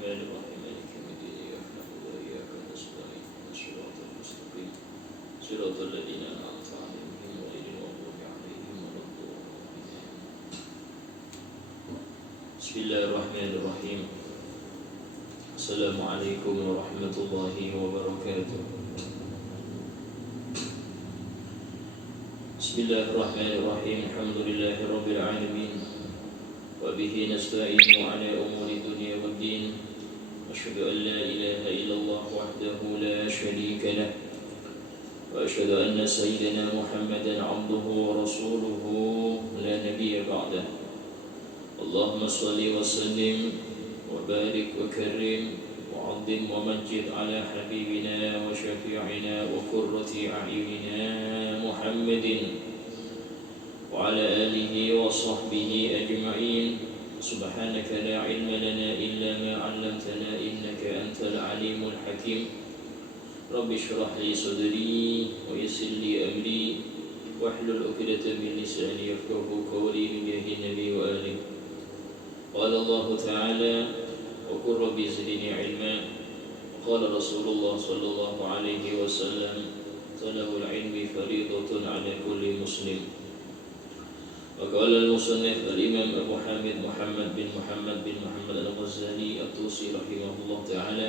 الرحمن الرحيم مالك يوم الدين إياك نعبد وإياك نستعين اهدنا الصراط المستقيم صراط الذين أنعمت عليهم غير المغضوب عليهم ولا الضالين. بسم الله الرحمن الرحيم. السلام عليكم ورحمة الله وبركاته. بسم الله الرحمن الرحيم. الحمد لله رب العالمين وبه نستعين على أمور الدنيا والدين. أشهد أن لا إله إلا الله وحده لا شريك له وأشهد أن سيدنا محمدا عبده ورسوله لا نبي بعده. اللهم صل وسلم وبارك وكرم وعظم ومجد على حبيبنا وشفيعنا وقرة أعيننا محمد وعلى آله وصحبه أجمعين. سبحانك لا علم لنا إلا ما علمتنا إنك أنت العليم الحكيم. رب اشرح لي صدري ويسر لي أمري واحلل عقدة من لساني يفقهوا قولي بجاه النبي وآله. قال الله تعالى وقل رب زدني علما. وقال رسول الله صلى الله عليه وسلم طلب العلم فريضة على كل مسلم. وقال المصنف الإمام أبو حامد محمد بن محمد الغزالي الطوسي رحمه الله تعالى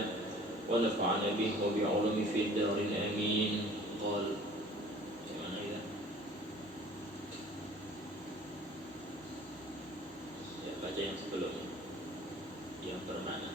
ونفعنا به وبعلومه في الدار آمين. قال baca yang sebelumnya yang bermakna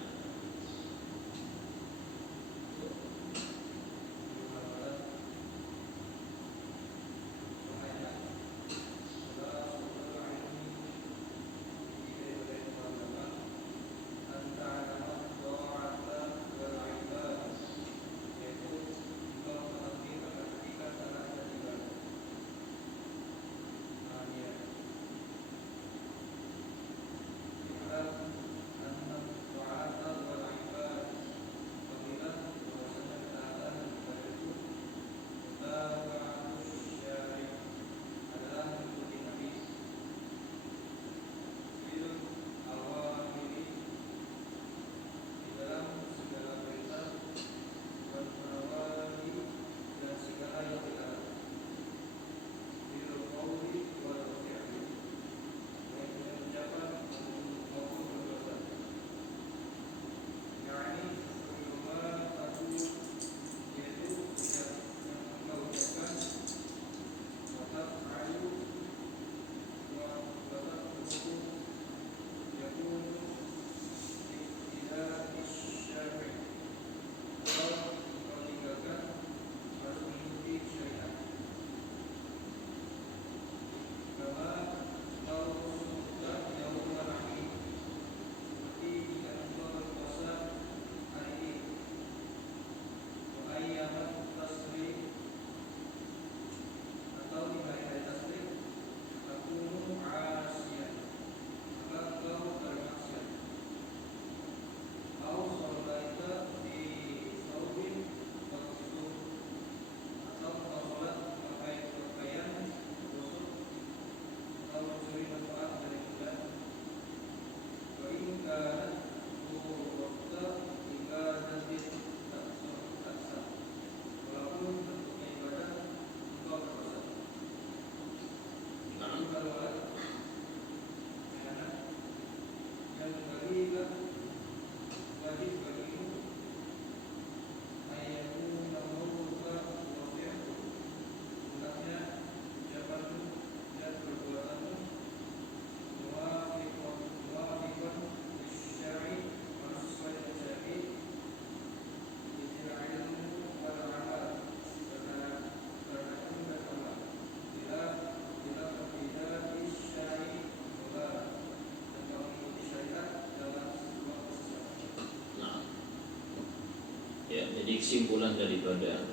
jadi kesimpulan daripada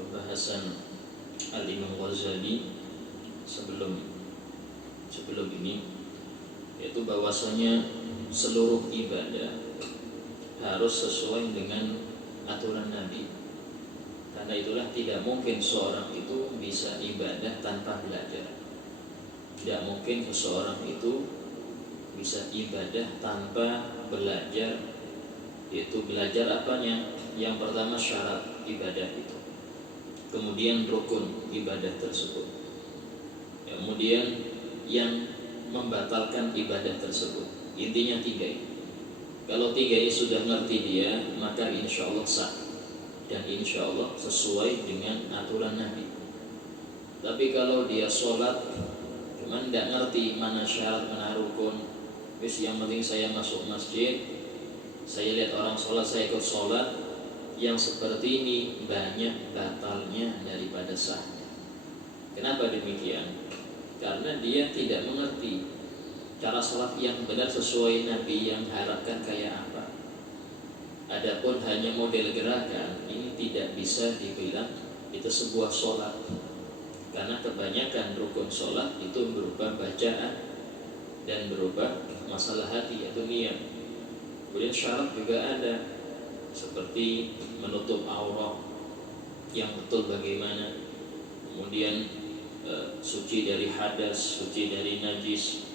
pembahasan Al-Imam Ghazali sebelum ini yaitu bahwasanya seluruh ibadah harus sesuai dengan aturan Nabi. Karena itulah tidak mungkin seorang itu bisa ibadah tanpa belajar. Tidak mungkin seseorang itu bisa ibadah tanpa belajar yaitu belajar apanya? Yang pertama syarat ibadah itu, kemudian rukun ibadah tersebut, kemudian yang membatalkan ibadah tersebut. Intinya 3 ini. Kalau 3 ini sudah ngerti dia, maka insya Allah sah dan insya Allah sesuai dengan aturan Nabi. Tapi kalau dia sholat cuman tidak ngerti mana syarat, mana rukun, yang penting saya masuk masjid, saya lihat orang sholat, saya ikut sholat, yang seperti ini banyak batalnya daripada sahnya. Kenapa demikian? Karena dia tidak mengerti cara sholat yang benar sesuai Nabi yang harapkan kayak apa. Adapun hanya model gerakan, ini tidak bisa dibilang itu sebuah sholat, karena kebanyakan rukun sholat itu berupa bacaan dan berupa masalah hati atau niat. Kemudian syarat juga ada, seperti menutup aurat yang betul bagaimana, kemudian suci dari hadas, suci dari najis,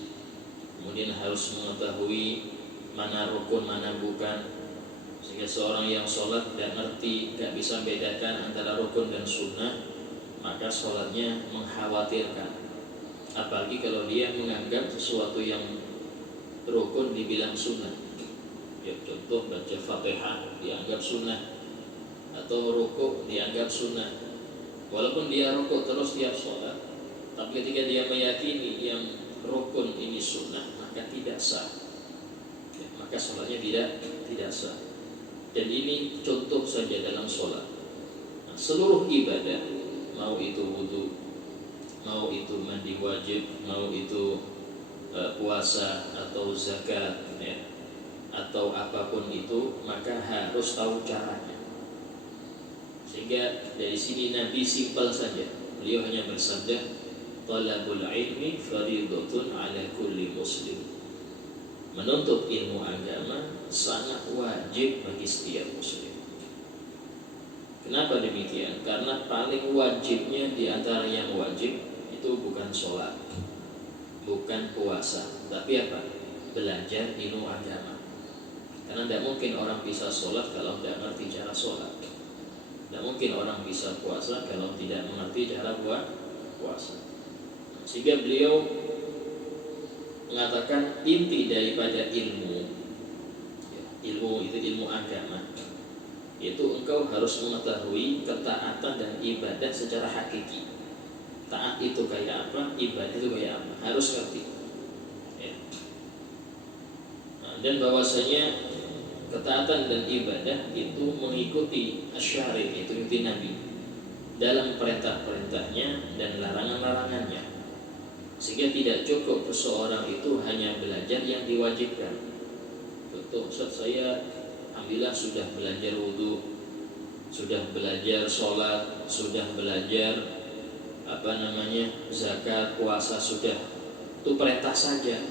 kemudian harus mengetahui mana rukun mana bukan, sehingga seorang yang sholat tidak ngerti, tidak bisa bedakan antara rukun dan sunnah, maka sholatnya mengkhawatirkan. Apalagi kalau dia menganggap sesuatu yang rukun dibilang sunnah. Ya, contoh baca Fatihah dianggap sunnah, atau rukuk dianggap sunnah, walaupun dia rukuk terus tiap sholat, tapi ketika dia meyakini yang rukun ini sunnah, maka tidak sah, ya, maka sholatnya tidak sah. Dan ini contoh saja dalam sholat. Nah, seluruh ibadah, mau itu wudu, mau itu mandi wajib, mau itu puasa atau zakat, ya, atau apapun itu, maka harus tahu caranya. Sehingga dari sini Nabi simpel saja, beliau hanya bersabda, talabul ilmi fardhatun ala kulli muslim. Menuntut ilmu agama sangat wajib bagi setiap muslim. Kenapa demikian? Karena paling wajibnya di antara yang wajib itu bukan sholat, bukan puasa, tapi apa? Belajar ilmu agama. Karena tidak mungkin orang bisa sholat kalau tidak mengerti cara sholat. Tidak mungkin orang bisa puasa kalau tidak mengerti cara buat puasa. Sehingga beliau mengatakan inti daripada ilmu, ilmu itu ilmu agama, yaitu engkau harus mengetahui ketaatan dan ibadah secara hakiki. Taat itu kayak apa, ibadah itu kayak apa, harus ngerti, ya. Nah, dan bahwasanya ketaatan dan ibadah itu mengikuti asyari, itu inti Nabi dalam perintah-perintahnya dan larangan-larangannya. Sehingga tidak cukup seseorang itu hanya belajar yang diwajibkan. Contoh, Ustaz, saya alhamdulillah sudah belajar wudu, sudah belajar sholat, sudah belajar zakat, puasa, sudah, itu perintah saja,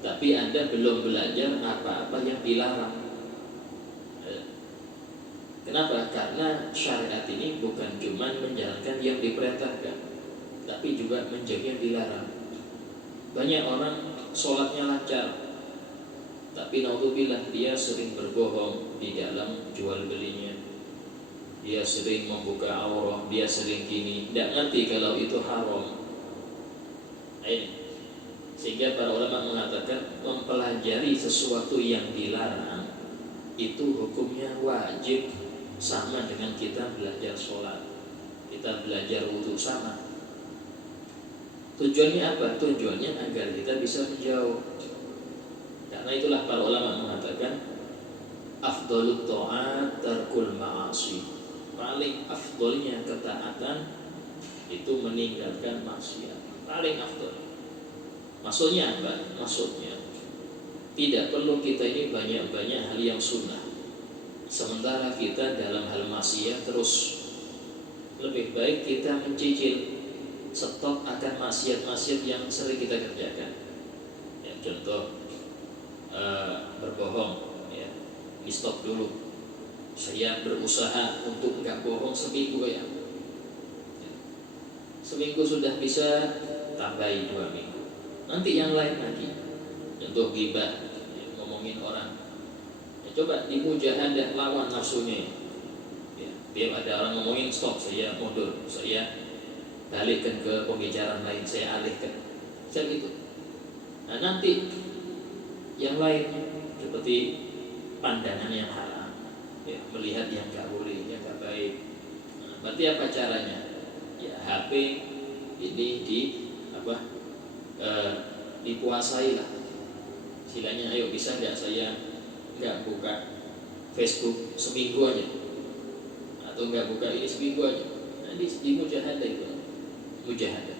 tapi Anda belum belajar apa-apa yang dilarang. Kenapa? Karena syariat ini bukan cuma menjalankan yang diperintahkan, tapi juga menjaga yang dilarang. Banyak orang sholatnya lancar, tapi naudzubillah dia sering berbohong di dalam jual belinya, dia sering membuka aurat, dia sering gini, tidak ngerti kalau itu haram. Ini sehingga para ulama mengatakan mempelajari sesuatu yang dilarang itu hukumnya wajib, sama dengan kita belajar sholat, kita belajar wudu, sama. Tujuannya apa? Tujuannya agar kita bisa menjauh. Karena itulah para ulama mengatakan afdalut ta'at tarkul ma'asi. Paling afdolnya ketaatan itu meninggalkan maksiat. Paling afdol. Maksudnya apa? Maksudnya tidak perlu kita ini banyak-banyak hal yang sunnah, sementara kita dalam hal maksiat terus. Lebih baik kita mencicil, stop akan maksiat-maksiat yang sering kita kerjakan. Ya, contoh berbohong, ya, di stop dulu. Saya berusaha untuk enggak bohong seminggu, ya. Seminggu sudah bisa, tambahin 2 minggu. Nanti yang lain lagi. Contoh ghibah, ya, ngomongin orang. Ya, Coba dimujahadah lawan nafsunya. Ya, dia ada orang ngomongin stop, saya mundur, saya balikkan ke pembicaraan lain, saya alihkan. Saya gitu. Nah, nanti yang lain seperti pandangan yang haram, ya, melihat yang gak boleh, yang gak baik. Nah, berarti apa caranya? Ya, HP ini dikuasai lah. Silanya, ayo bisa nggak saya nggak buka Facebook seminggu aja, atau nggak buka ini seminggu aja. Nah, di mujahadah itu, mujahadah.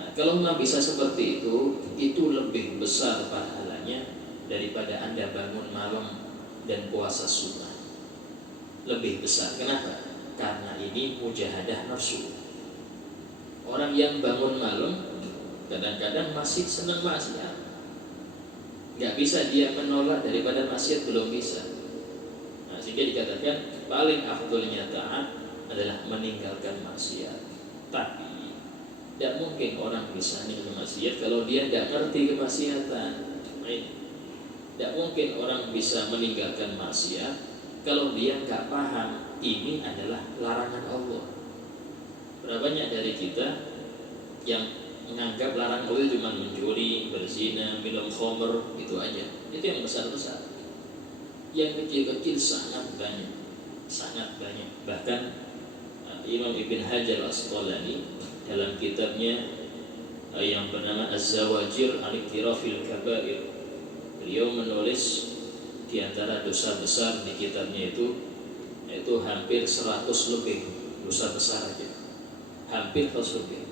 Nah, kalau nggak bisa seperti itu lebih besar pahalanya daripada Anda bangun malam dan puasa sunnah. Lebih besar. Kenapa? Karena ini mujahadah nafsu. Orang yang bangun malam kadang-kadang masih senang maksiat, nggak bisa dia menolak daripada maksiat, belum bisa. Nah, sehingga dikatakan paling afdolnya taat adalah meninggalkan maksiat. Tapi tidak mungkin orang bisa meninggalkan maksiat kalau dia tidak ngerti kemaksiatan. Tidak mungkin orang bisa meninggalkan maksiat kalau dia nggak paham ini adalah larangan Allah. Berapa banyak dari kita yang menganggap larangan Allah cuma mencuri, berzina, minum khamr, itu aja. Itu yang besar-besar. Yang kecil-kecil sangat banyak, sangat banyak. Bahkan Imam Ibn Hajar Al-Asqalani dalam kitabnya yang bernama Az-Zawajir Al-Iktirafil Kabair, beliau menulis di antara dosa besar di kitabnya itu hampir 100 lebih dosa besar aja, hampir 100 lebih.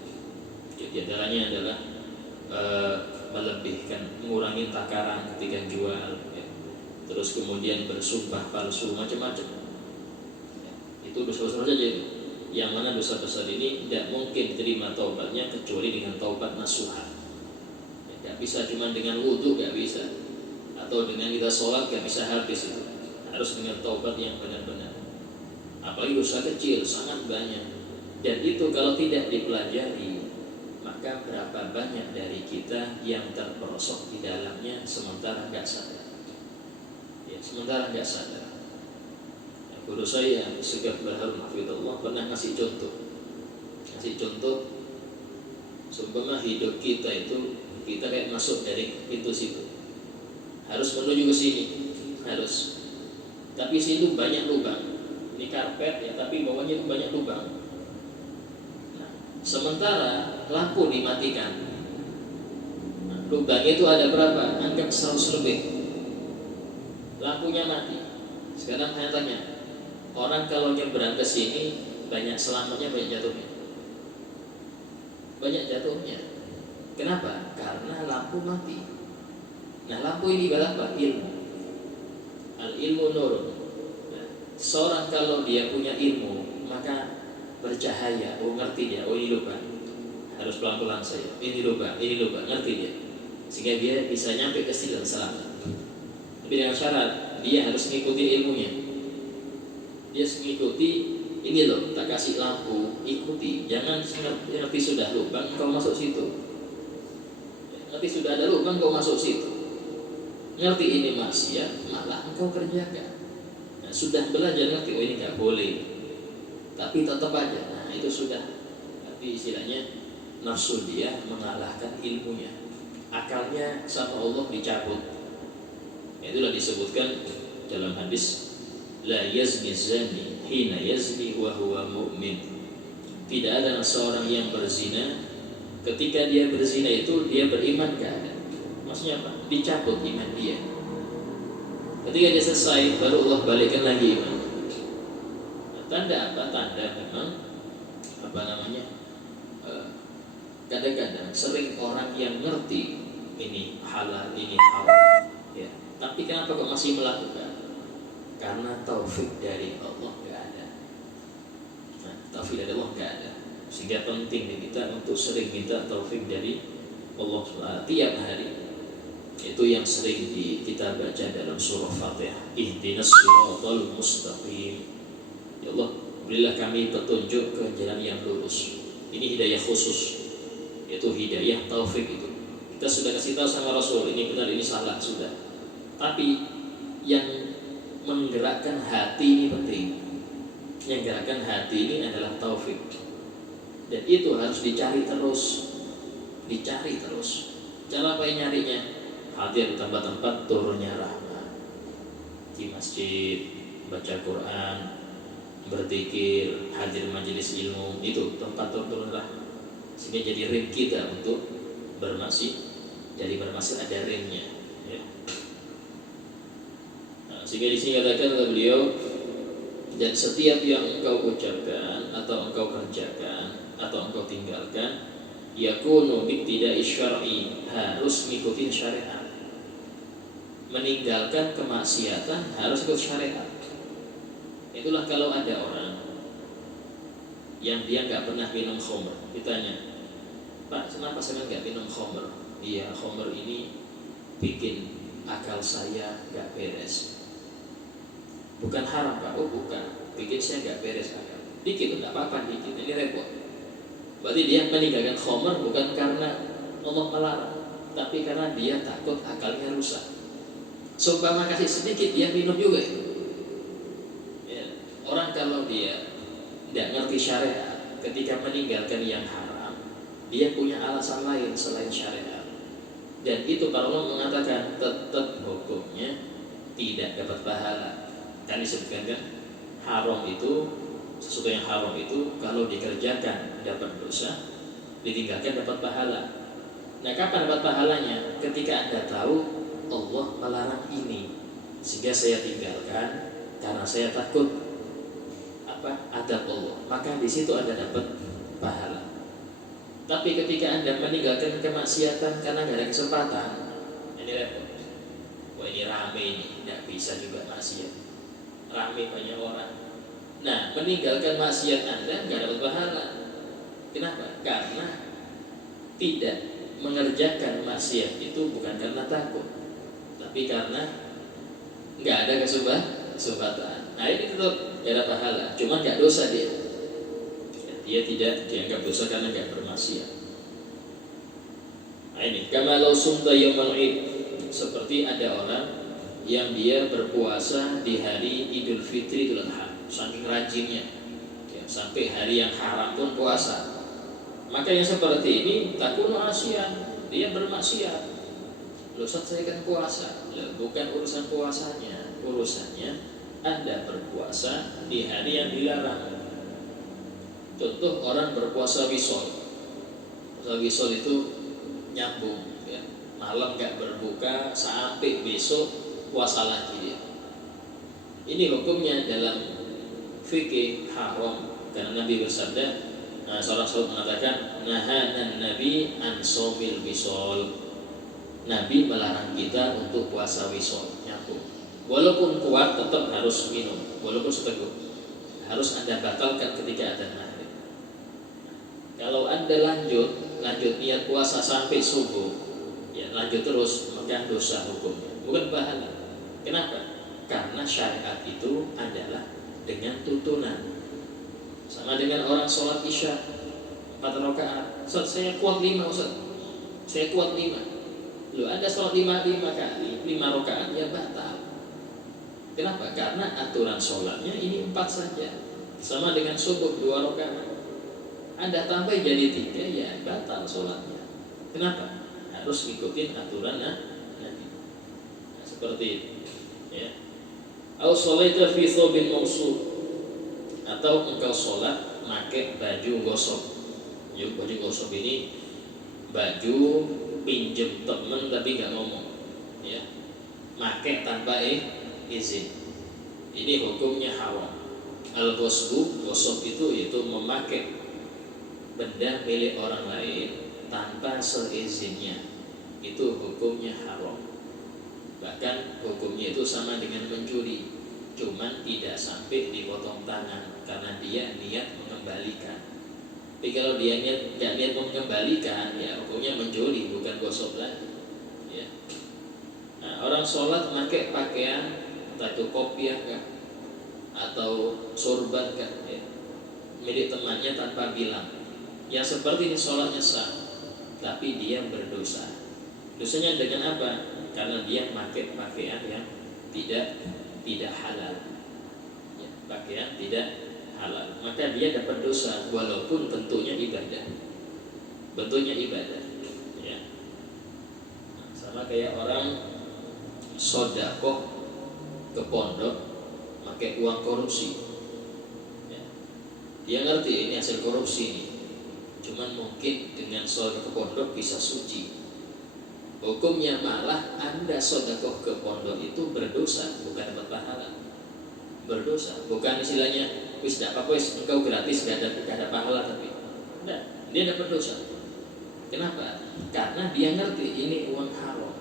Di antaranya adalah melebihkan, mengurangi takaran ketika jual, ya. Terus kemudian bersumpah palsu, macam-macam, ya. Itu dosa-dosa saja itu. Yang mana dosa besar ini tidak mungkin diterima taubatnya kecuali dengan taubat nasuha. Ya, tidak bisa cuma dengan wudhu, tidak bisa, atau dengan kita sholat tidak bisa habis itu. Harus dengan taubat yang benar-benar. Apalagi dosa kecil sangat banyak. Dan itu kalau tidak dipelajari, maka berapa banyak dari kita yang terperosok di dalamnya sementara nggak sadar. Ya, sementara nggak sadar. Ya, guru saya Syekh Baharun Hafizahullah pernah ngasih contoh, seumpama hidup kita itu kita kayak masuk dari pintu situ, harus menuju ke sini, harus. Tapi situ banyak lubang. Ini karpet ya, tapi bawahnya itu banyak lubang. Sementara lampu dimatikan, lubang itu ada berapa? Anggap 100 lebih. Lampunya mati. Sekarang saya tanya, orang kalau nyebrang ke sini banyak selamatnya, banyak jatuhnya. Banyak jatuhnya. Kenapa? Karena lampu mati. Nah, lampu ini berapa? Ilmu. Al-ilmu nurun. Nah, seorang kalau dia punya ilmu, maka bercahaya, ngerti dia, ini lubang, harus pelan-pelan saya, ini lubang, ngerti dia, sehingga dia bisa nyampe ke sini dan selamat. Tapi dengan syarat dia harus mengikuti ilmunya. Dia harus mengikuti, ini loh, tak kasih lampu, ikuti, jangan ngerti sudah lubang kau masuk situ, ngerti sudah ada lubang kau masuk situ, ngerti ini maksiat malah engkau kerjakan. Nah, sudah belajar ngerti, ini nggak boleh, tapi tetap aja. Nah, itu sudah, tapi istilahnya nafsu dia mengalahkan ilmunya, akalnya sama Allah dicabut. Itulah disebutkan dalam hadis, la yazni zani hina yazni wa huwa mu'min. Tidak ada seorang yang berzina ketika dia berzina itu dia beriman kan? Maksudnya apa? Dicabut iman dia. Ketika dia selesai baru Allah balikkan lagi iman. Tanda apa? Tanda memang kadang-kadang sering orang yang ngerti ini halal, ini haram, ya. Tapi kenapa kok masih melakukan? Karena taufik dari Allah nggak ada. Nah, taufik dari Allah nggak ada. Sehingga penting kita untuk sering minta taufik dari Allah tiap hari. Itu yang sering kita baca dalam surah Fatihah. Ihdinas siratal mustaqim. Ya Allah, berilah kami petunjuk ke jalan yang lurus. Ini hidayah khusus, yaitu hidayah taufik itu. Kita sudah kasih tahu sama Rasul, ini benar, ini salah, sudah. Tapi yang menggerakkan hati ini penting. Yang gerakkan hati ini adalah taufik. Dan itu harus dicari terus. Cara apa yang nyarinya? Hadir di tempat-tempat turunnya rahmat, di masjid, baca Quran, berzikir, hadir majelis ilmu, itu tempat turun rahmat. Sehingga jadi rem kita untuk bermaksiat. Jadi bermaksiat ada remnya. Ya. Nah, sehingga di sini katakan oleh beliau, dan setiap yang engkau ucapkan atau engkau kerjakan atau engkau tinggalkan, yakunu biktidai syar'i, harus ngikutin syariat. Meninggalkan kemaksiatan harus ikut syariat. Itulah kalau ada orang yang dia nggak pernah minum khamr, ditanya, Pak, kenapa saya nggak minum khamr? Iya, khamr ini bikin akal saya nggak beres. Bukan haram, Pak. Oh bukan, bikin saya nggak beres akal. Dikit, nggak apa-apa dikit, ini repot. Berarti dia meninggalkan khamr bukan karena Allah melarang, tapi karena dia takut akalnya rusak. Seumpama kasih sedikit dia minum juga itu. Ya. Orang kalau dia tidak ngerti syariat, ketika meninggalkan yang haram, dia punya alasan lain selain syariat. Dan itu para ulama mengatakan tetap hukumnya tidak dapat pahala. Kan disebutkan kan, haram itu, sesuatu yang haram itu kalau dikerjakan dapat dosa, ditinggalkan dapat pahala. Nah, kapan dapat pahalanya? Ketika Anda tahu Allah melarang ini, sehingga saya tinggalkan karena saya takut adab Allah, maka di situ Anda dapat pahala. Tapi ketika Anda meninggalkan kemaksiatan karena nggak ada kesempatan, ini repot. Wah, ini rame ini, nggak bisa juga maksiat. Rame banyak orang. Nah, meninggalkan maksiat Anda nggak dapat pahala. Kenapa? Karena tidak mengerjakan maksiat itu bukan karena takut, tapi karena nggak ada kesempatan. Nah, ini tetap gak ada pahala, cuma nggak dosa dia. Dia tidak dianggap dosa karena nggak bermaksiat. Nah, ini kama law sumta yaumal id, seperti ada orang yang dia berpuasa di hari Idul Fitri, Idul Adha, saking rajinnya, ya, sampai hari yang haram pun puasa. Maka yang seperti ini takunu asian, dia bermaksiat. Loh, saya kan puasa. Bukan urusan puasanya, urusannya Anda berpuasa di hari yang dilarang. Contoh orang berpuasa wisol. Puasa wisol itu nyambung, ya. Malam nggak berbuka sampai besok puasa lagi dia. Ini hukumnya dalam fikih haram, karena Nabi bersabda, seorang sahabat mengatakan, nahanan Nabi an somil wisol. Nabi melarang kita untuk puasa wisol, nyambung. Walaupun kuat tetap harus minum, walaupun seteguh harus Anda batalkan ketika adzan maghrib. Kalau Anda lanjut niat puasa sampai subuh, ya lanjut terus, maka dosa hukumnya, bukan pahala. Kenapa? Karena syariat itu adalah dengan tuntunan. Sama dengan orang sholat isya 4 rakaat. Ustaz, saya kuat 5, Ustaz. Saya kuat 5. Loh, Anda sholat 5 kali, 5 rakaat ya batal. Kenapa? Karena aturan sholatnya ini 4 saja. Sama dengan subuh 2 rakaat. Anda tambah jadi 3, ya batal sholatnya. Kenapa? Harus ikutin aturan Nabi. Nah, seperti itu. Ya. Au sholaita fi thawbin mawsuf, atau engkau sholat pakai baju gosok. Yuk, baju gosok ini baju pinjem temen tapi nggak ngomong, ya, pakai tanpa izin. Ini hukumnya haram. Al-ghosbu, gosok itu yaitu memakai benda milik orang lain tanpa seizinnya. Itu hukumnya haram. Bahkan hukumnya itu sama dengan mencuri, cuman tidak sampai dipotong tangan karena dia niat mengembalikan. Tapi kalau dia nggak niat mengembalikan, ya hukumnya mencuri, bukan gosok lagi. Ya. Nah, orang sholat pakai pakaian entah itu kopiah kah atau sorban kah, ya, milik temannya tanpa bilang, yang seperti ini sholatnya sah, tapi dia berdosa. Dosanya dengan apa? Karena dia pakai pakaian yang tidak halal. ya, pakaian tidak halal, maka dia dapat dosa walaupun bentuknya ibadah. Bentuknya ibadah. Ya. Sama kayak orang sedekah ke pondok pakai uang korupsi. Ya. Dia ngerti ini hasil korupsi nih. Cuman mungkin dengan sedekah ke pondok bisa suci. Hukumnya malah Anda sedekah ke pondok itu berdosa, bukan dapat pahala. Berdosa, bukan istilahnya wis dak apa wis engkau gratis gak ada pahala, tapi enggak, dia dapat dosa. Kenapa? Karena dia ngerti ini uang haram.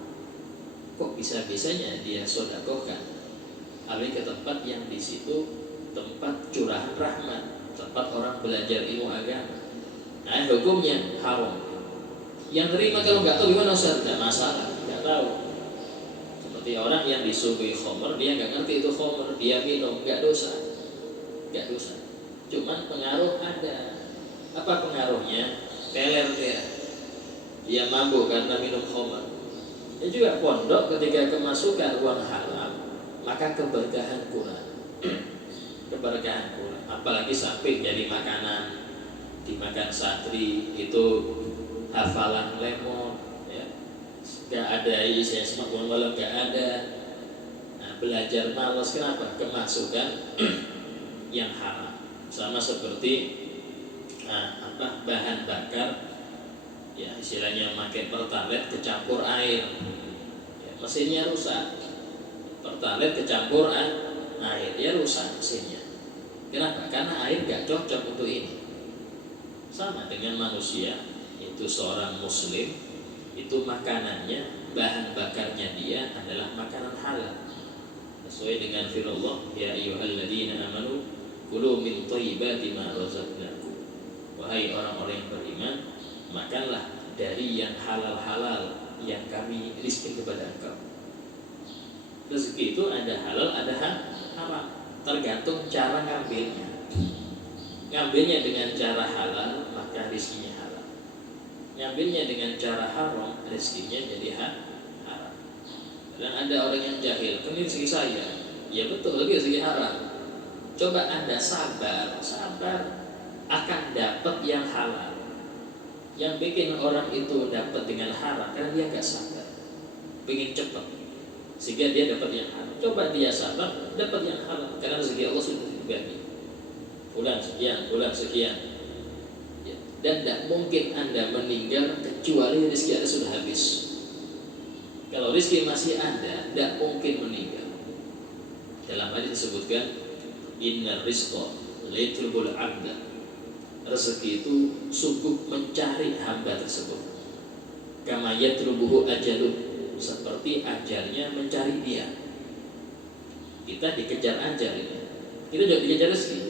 Kok bisa-bisanya dia sedekahkan? Alih ke tempat yang di situ tempat curahan rahmat, tempat orang belajar ilmu agama. Nah, hukumnya haram. Yang terima kalau nggak tahu gimana Ustaz? Nggak masalah, nggak tahu. Seperti orang yang disuguhi khamr, dia nggak ngerti itu khamr, dia minum, nggak dosa, nggak dosa. Cuman pengaruh ada. Apa pengaruhnya? Peler dia mabuk karena minum khamr. Ya juga pondok ketika kemasukan uang haram, maka keberkahan kurang. Keberkahan kurang. Apalagi sampai jadi makanan, dimakan santri itu hafalan lemon, ya. Gak ada isinya semak malam gak ada. Nah, belajar malas kenapa? Kemasukan yang haram. Sama seperti bahan bakar, ya istilahnya pakai pertalite kecampur air, ya, mesinnya rusak. Pertalite kecampur air, dia rusak mesinnya. Kenapa? Karena air gak cocok untuk ini. Sama dengan manusia, itu seorang muslim, itu makanannya, bahan bakarnya dia adalah makanan halal. Sesuai dengan firman Allah, ya ayyuhalladzina amanu kulu min thayyibati ma razaqnakum. Wahai orang-orang yang beriman, makanlah dari yang halal-halal yang kami rizki kepada engkau. Rezeki itu ada halal, ada haram, tergantung cara ngambilnya. Ngambilnya dengan cara halal, maka rizkinya halal. Ngambilnya dengan cara haram, rizkinya jadi haram. Dan ada orang yang jahil, ini rezeki saya. Ya betul, lagi rezeki haram. Coba Anda sabar akan dapat yang halal. Yang bikin orang itu dapat dengan haram karena dia gak sabar, pengen cepat, sehingga dia dapat yang haram. Coba dia sabar, dapat yang halal karena rezeki Allah sudah dibagi. Bulan sekian, ya. Dan tidak mungkin Anda meninggal kecuali rezeki Anda sudah habis. Kalau rezeki masih ada, tidak mungkin meninggal. Dalam hadis disebutkan, inna rizqa liyatlubul abda. Rezeki itu sungguh mencari hamba tersebut. Kama yatlubuhu ajaluh, seperti ajalnya mencari dia. Kita dikejar ajal ini, kita juga dikejar rezeki.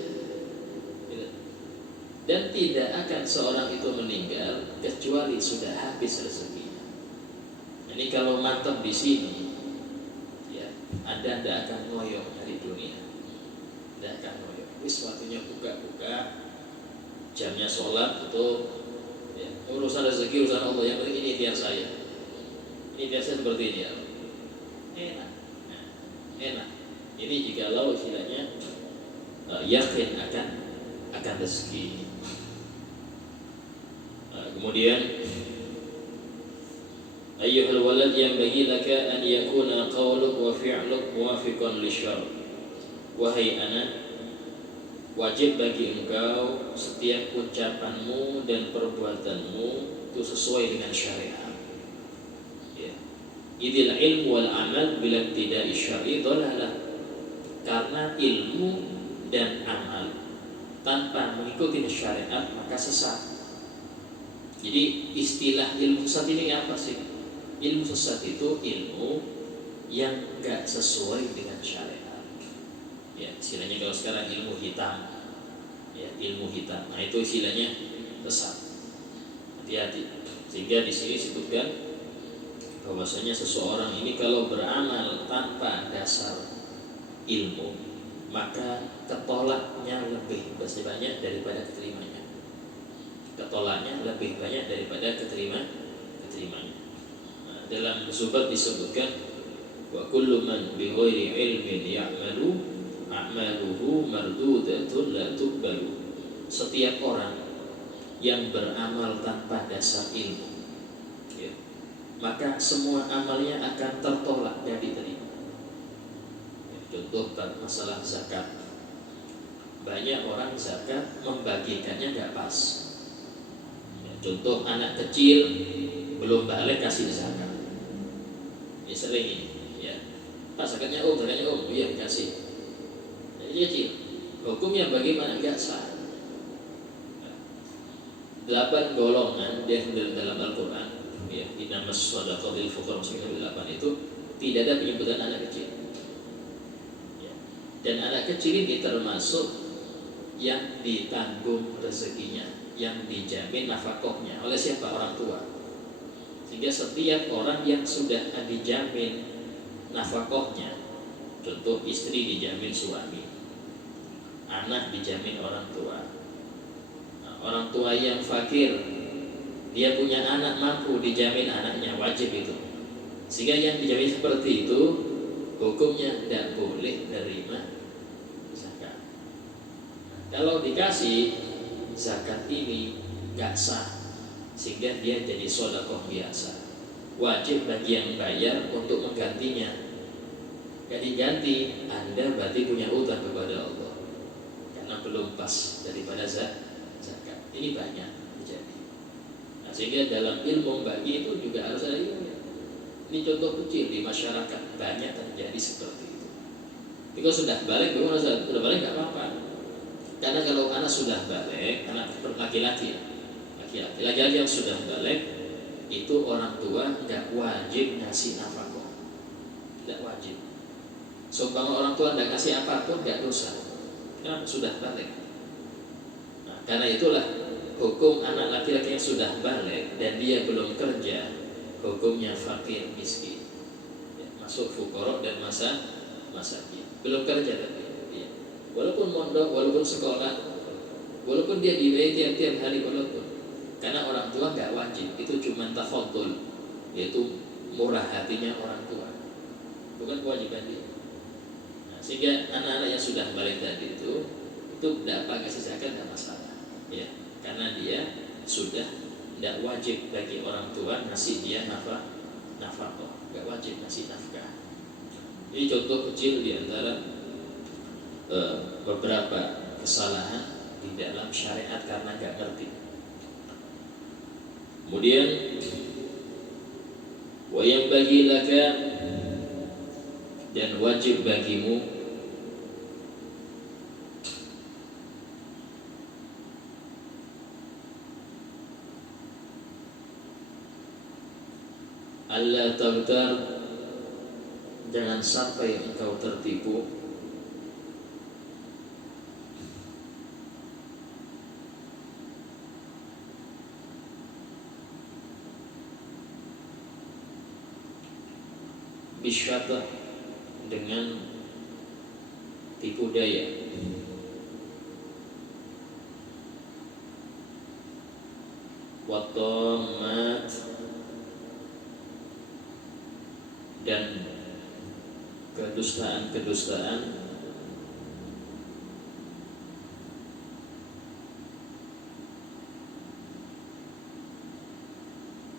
Dan tidak akan seorang itu meninggal kecuali sudah habis rezekinya. Ini kalau mantap di sini, ya, Anda tidak akan ngoyong dari dunia, tidak akan ngoyong. Wis waktunya buka-buka, jamnya sholat itu, ya, urusan rezeki urusan Allah. Yang penting ini ikhtiar saya. Ini ikhtiar saya seperti ini ya. Enak, nah, enak. Ini jikalau istilahnya yakin akan rezeki. Kemudian ayyuhal walad yanbaghi laka an yakuna qawluk wa fi'luk muwafiqan lisyar'. Wahai anak, wajib bagi engkau setiap ucapanmu dan perbuatanmu itu sesuai dengan syariat. Ya. Idil ilmu wal amal bila tidak syar'i dhalalah. Karena ilmu dan amal tanpa mengikuti syariat maka sesat. Jadi istilah ilmu sesat ini apa sih? Ilmu sesat itu ilmu yang enggak sesuai dengan syariat. Ya, istilahnya kalau sekarang ilmu hitam. Ya, ilmu hitam. Nah, itu istilahnya sesat. Hati-hati. Sehingga di sini disebutkan bahwasanya seseorang ini kalau beramal tanpa dasar ilmu, maka ketolaknya lebih banyak daripada keterimanya. Ketolaknya lebih banyak daripada keterimanya. Nah, dalam Zubat disebutkan wa kullu man bi ghairi ilmin ya'malu a'maluhu mardudatun la tuqbalu. Setiap orang yang beramal tanpa dasar ilmu, ya, maka semua amalnya akan tertolak dan diterima. Ya, contoh masalah zakat. Banyak orang zakat membagikannya nggak pas. Ya, contoh anak kecil belum balik kasih zakat. Ya sering ini, ya. Pak zakatnya zakatnya iya dikasih. Jadi kecil. Hukumnya bagaimana? Nggak sah. 8 golongan dalam Al-Quran, ya, innamas shadaqatul fuqara 8 itu tidak ada penyebutan anak kecil, ya. Dan anak kecil ini termasuk yang ditanggung rezekinya, yang dijamin nafkahnya oleh siapa? Orang tua. Sehingga setiap orang yang sudah dijamin nafkahnya, contoh istri dijamin suami, anak dijamin orang tua. Orang tua yang fakir, dia punya anak mampu, dijamin anaknya, wajib itu. Sehingga yang dijamin seperti itu, hukumnya tidak boleh menerima zakat. Kalau dikasih zakat ini nggak sah, sehingga dia jadi sedekah biasa. Wajib bagi yang bayar untuk menggantinya. Gak diganti, Anda berarti punya utang kepada Allah, karena belum pas daripada zakat. Ini banyak terjadi. Nah, sehingga dalam ilmu bagi itu juga harus ada ilmu. Ini contoh kecil di masyarakat, banyak terjadi seperti itu. Jika sudah balik, sudah balik nggak apa-apa. Karena kalau anak sudah balik, anak laki-laki yang sudah balik, itu orang tua nggak wajib ngasih nafkah, tidak wajib. Seumpama orang tua nggak ngasih apapun nggak dosa, karena sudah balik. Nah, karena itulah hukum anak laki-laki yang sudah balik dan dia belum kerja, hukumnya fakir miskin, ya, masuk fuqara dan masakin. Belum kerja tapi, ya. Walaupun mondok, walaupun sekolah, walaupun dia dibayar tiap hari, walaupun, karena orang tua nggak wajib, itu cuma tafadhul, yaitu murah hatinya orang tua, bukan kewajiban dia. Nah, sehingga anak-anak yang sudah balik tadi itu tidak apa kasih zakat tidak masalah, ya. Karena dia sudah tidak wajib bagi orang tua ngasih dia nafkah, nggak wajib ngasih nafkah. Ini contoh kecil di antara beberapa kesalahan di dalam syariat karena nggak ngerti. Kemudian, wa yang bagi laka, dan wajib bagimu Allah taghtar, jangan sampai engkau tertipu bisyatah, dengan tipu daya, watamat, dan kedustaan,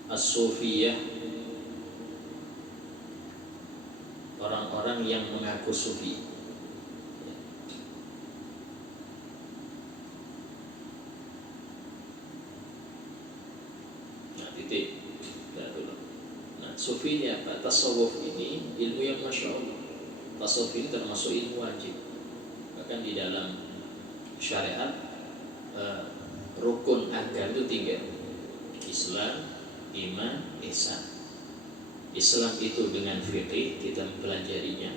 as-sufiyah, orang-orang yang mengaku sufi. Nah, titik. Sufi ini apa? Tasawuf ini ilmu yang masya Allah. Tasawuf ini termasuk ilmu wajib. Bahkan di dalam syariat rukun agama itu 3: Islam, iman, ihsan. Islam itu dengan fiqih, kita mempelajarinya.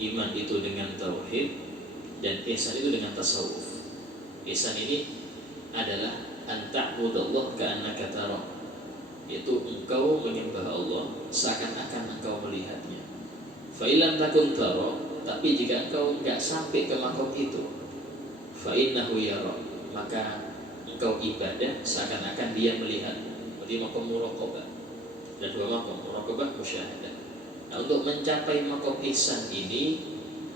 Iman itu dengan tauhid, dan ihsan itu dengan tasawuf. Ihsan ini adalah anta'budallah ka'annaka tarah, yaitu engkau menyembah Allah seakan-akan engkau melihatnya. Fa illam takun tara, tapi jika engkau enggak sampai ke makom itu, fa innahu yara, maka engkau ibadah seakan-akan dia melihat. Berarti makom muraqabah. Ada 2 makom, muraqabah, musyahadah. Nah, untuk mencapai makom ihsan ini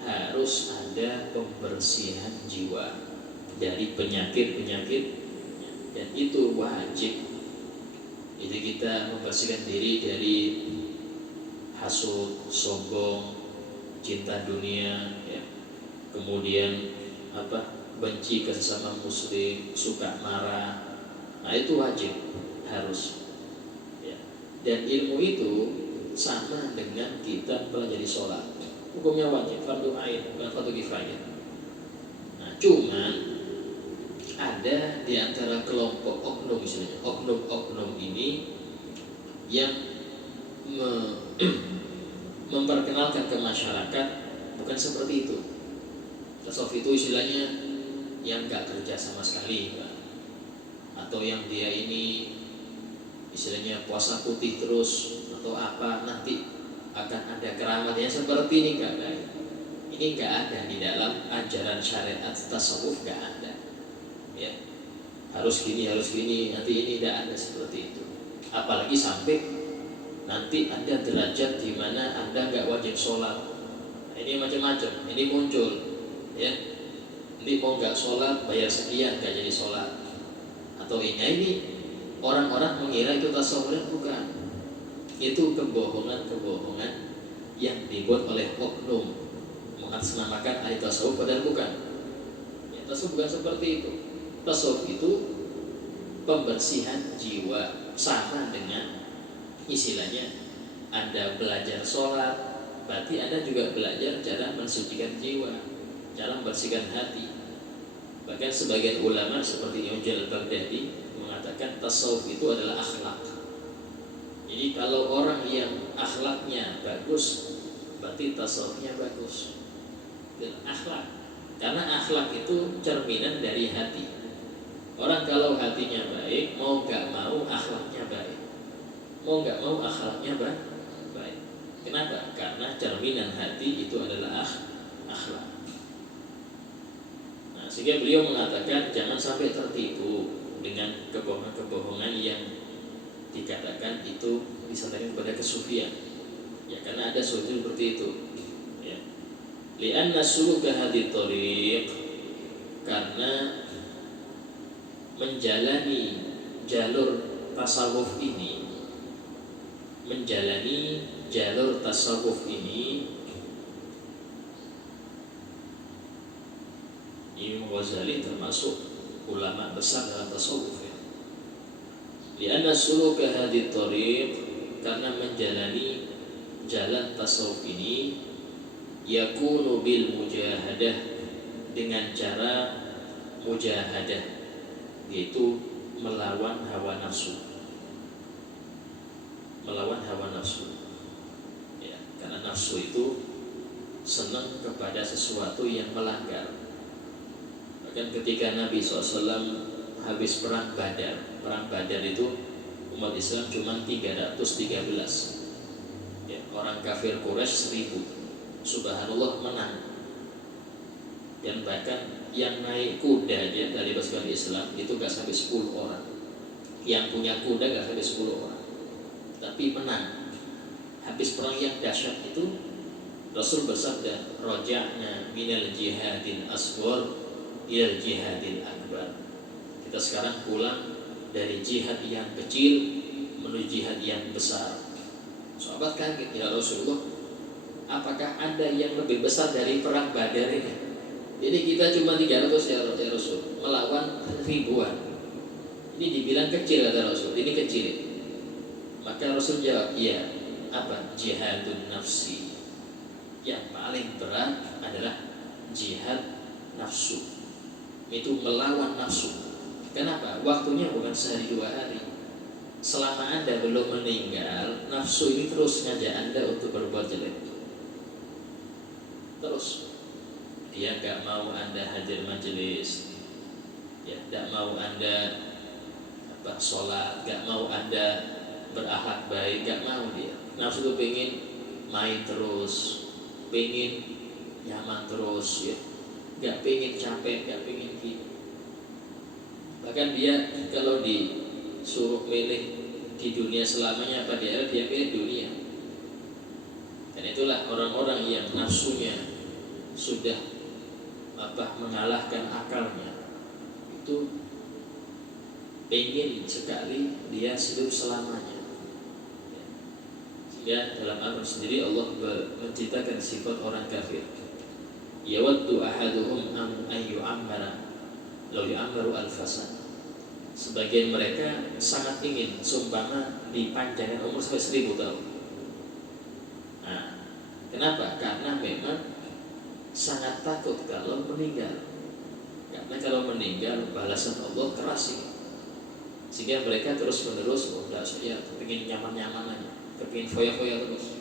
harus ada pembersihan jiwa dari penyakit-penyakit, dan itu wajib. Itu kita membersihkan diri dari hasud, sombong, cinta dunia, ya. Kemudian benci ke sesama muslim, suka marah. Nah itu wajib, harus, ya. Dan ilmu itu sama dengan kita pelajari sholat, hukumnya wajib, fardu ain, bukan fardu kifayah. Nah cuman ada di antara kelompok oknum, misalnya oknum ini yang memperkenalkan ke masyarakat bukan seperti itu. Tasawuf itu istilahnya yang gak kerja sama sekali, Pak. Atau yang dia ini istilahnya puasa putih terus, atau apa, nanti akan ada keramatnya seperti ini. Gak ada. Ini gak ada di dalam ajaran syariat tasawuf, gak ada, ya. Harus gini, nanti ini tidak ada seperti itu. Apalagi sampai nanti ada derajat di mana Anda nggak wajib sholat. Nah, ini macam-macam, ini muncul, ya. Nanti mau nggak sholat bayar sekian, nggak jadi sholat. Atau ini orang-orang mengira itu tasawuf, bukan. Itu kebohongan yang dibuat oleh oknum mengatasnamakan ahli tasawuf, padahal bukan. Ya, tasawuf bukan seperti itu. Tasawuf itu pembersihan jiwa, sama dengan istilahnya Anda belajar sholat, berarti Anda juga belajar cara mensucikan jiwa, cara membersihkan hati. Bahkan sebagian ulama seperti Imam Al-Baghdadi mengatakan tasawuf itu adalah akhlak. Jadi kalau orang yang akhlaknya bagus, berarti tasawufnya bagus. Itu akhlak, karena akhlak itu cerminan dari hati. Orang kalau hatinya baik, mau gak mau akhlaknya baik, mau gak mau akhlaknya baik. Kenapa? Karena cerminan hati itu adalah akhlak. Nah, sehingga beliau mengatakan jangan sampai tertipu dengan kebohongan-kebohongan yang dikatakan itu disampaikan kepada kesufian. Ya, karena ada sufi seperti itu. Ya. Li'anna suluka hadhihi thariq, karena menjalani jalur tasawuf ini, Imam Ghazali termasuk ulama besar dalam tasawuf, ya. Li'anna suluka hadhihi thariq, karena menjalani jalan tasawuf ini yakunu bil mujahadah, dengan cara mujahadah, yaitu melawan hawa nafsu. Ya, karena nafsu itu senang kepada sesuatu yang melanggar. Bahkan ketika Nabi SAW habis perang Badar itu umat Islam cuma 313, ya, orang kafir Quraisy 1000. Subhanallah, menang. Dan bahkan yang naik kuda dia dari pasukan Islam itu gak sampai 10 orang. Yang punya kuda gak sampai 10 orang, tapi menang. Habis perang yang dahsyat itu, Rasul bersabda, raja'na minal jihadil asghar ilal jihadil akbar. Kita sekarang pulang dari jihad yang kecil menuju jihad yang besar. Sahabat kaget, ya Rasulullah, apakah ada yang lebih besar dari perang Badar ini? Jadi kita cuma 300 ya Rasul, melawan ribuan. Ini dibilang kecil kata Rasul, ini kecil. Maka Rasul jawab, iya, apa? Jihadun nafsi. Yang paling berat adalah jihad nafsu. Itu melawan nafsu. Kenapa? Waktunya bukan sehari 2 hari. Selama Anda belum meninggal, nafsu ini terus ngajak Anda untuk berbuat jelek. Terus dia gak mau Anda hadir majelis, ya, gak mau Anda sholat, gak mau Anda berakhlak baik, gak mau dia. Nafsu itu pengen main terus, pengen nyaman terus, ya, gak pengen capek, gak pengen gini. Bahkan dia kalau disuruh milih di dunia selamanya apa di akhirat, dia pilih dunia. Dan itulah orang-orang yang nafsunya sudah mengalahkan akalnya, itu ingin sekali dia hidup selamanya. Sehingga dalam Al-Quran sendiri Allah menceritakan sifat orang kafir. Yawaddu ahaduhum an yu'ammara law yu'ammaru alfasan. Sebagian mereka sangat ingin sumpama dipanjangkan umur sampai 1000 tahun. Nah, kenapa? Karena memang sangat takut kalau meninggal. Karena kalau meninggal balasan Allah keras ini. Sehingga mereka terus menerus saya kepingin nyaman-nyaman aja, kepingin foya-foya terus.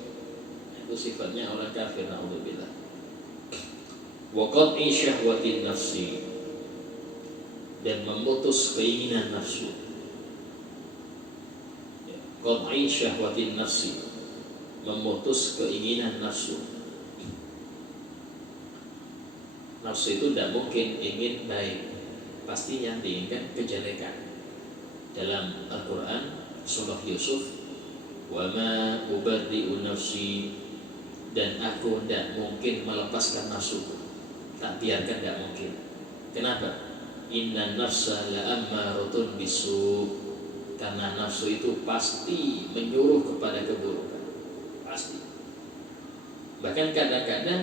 Itu sifatnya orang kafir, na'udzubillah. Wa qat'i syahwatin nafsi, dan memutus keinginan nafsu. Qat'i syahwatin nafsi, memutus keinginan nafsu. Nafsu itu tidak mungkin ingin baik, pastinya diinginkan kejelekan. Dalam Al-Quran surah Yusuf, wa ma ubarri'u nafsi, dan aku tidak mungkin melepaskan nafsuku, tak biarkan, tidak mungkin. Kenapa? Inna nafsa la'ammaratun bisu, karena nafsu itu pasti menyuruh kepada keburukan, pasti. Bahkan kadang-kadang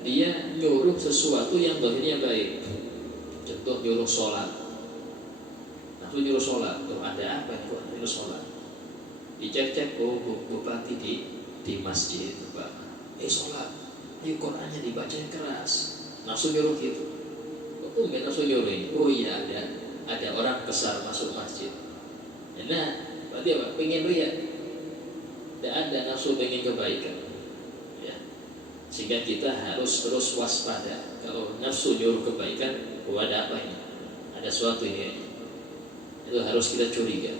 dia nyuruh sesuatu yang bagiannya baik. Contoh nyuruh sholat, nafsu nyuruh sholat, tuh ada apa nih kok nyuruh sholat? Dicek-cek, oh bupati di masjid, Pak, sholat, ayo Qurannya dibaca yang keras. Nafsu nyuruh gitu. Mungkin nafsu nyuruh ini, oh iya ada orang besar masuk masjid. Nah, berarti apa? Pengen lihat. Tidak ada nafsu pengen kebaikan. Ya. Sehingga kita harus terus waspada. Kalau nafsu nyuruh kebaikan, oh ada apa ini? Ada sesuatu ini. Itu harus kita curiga.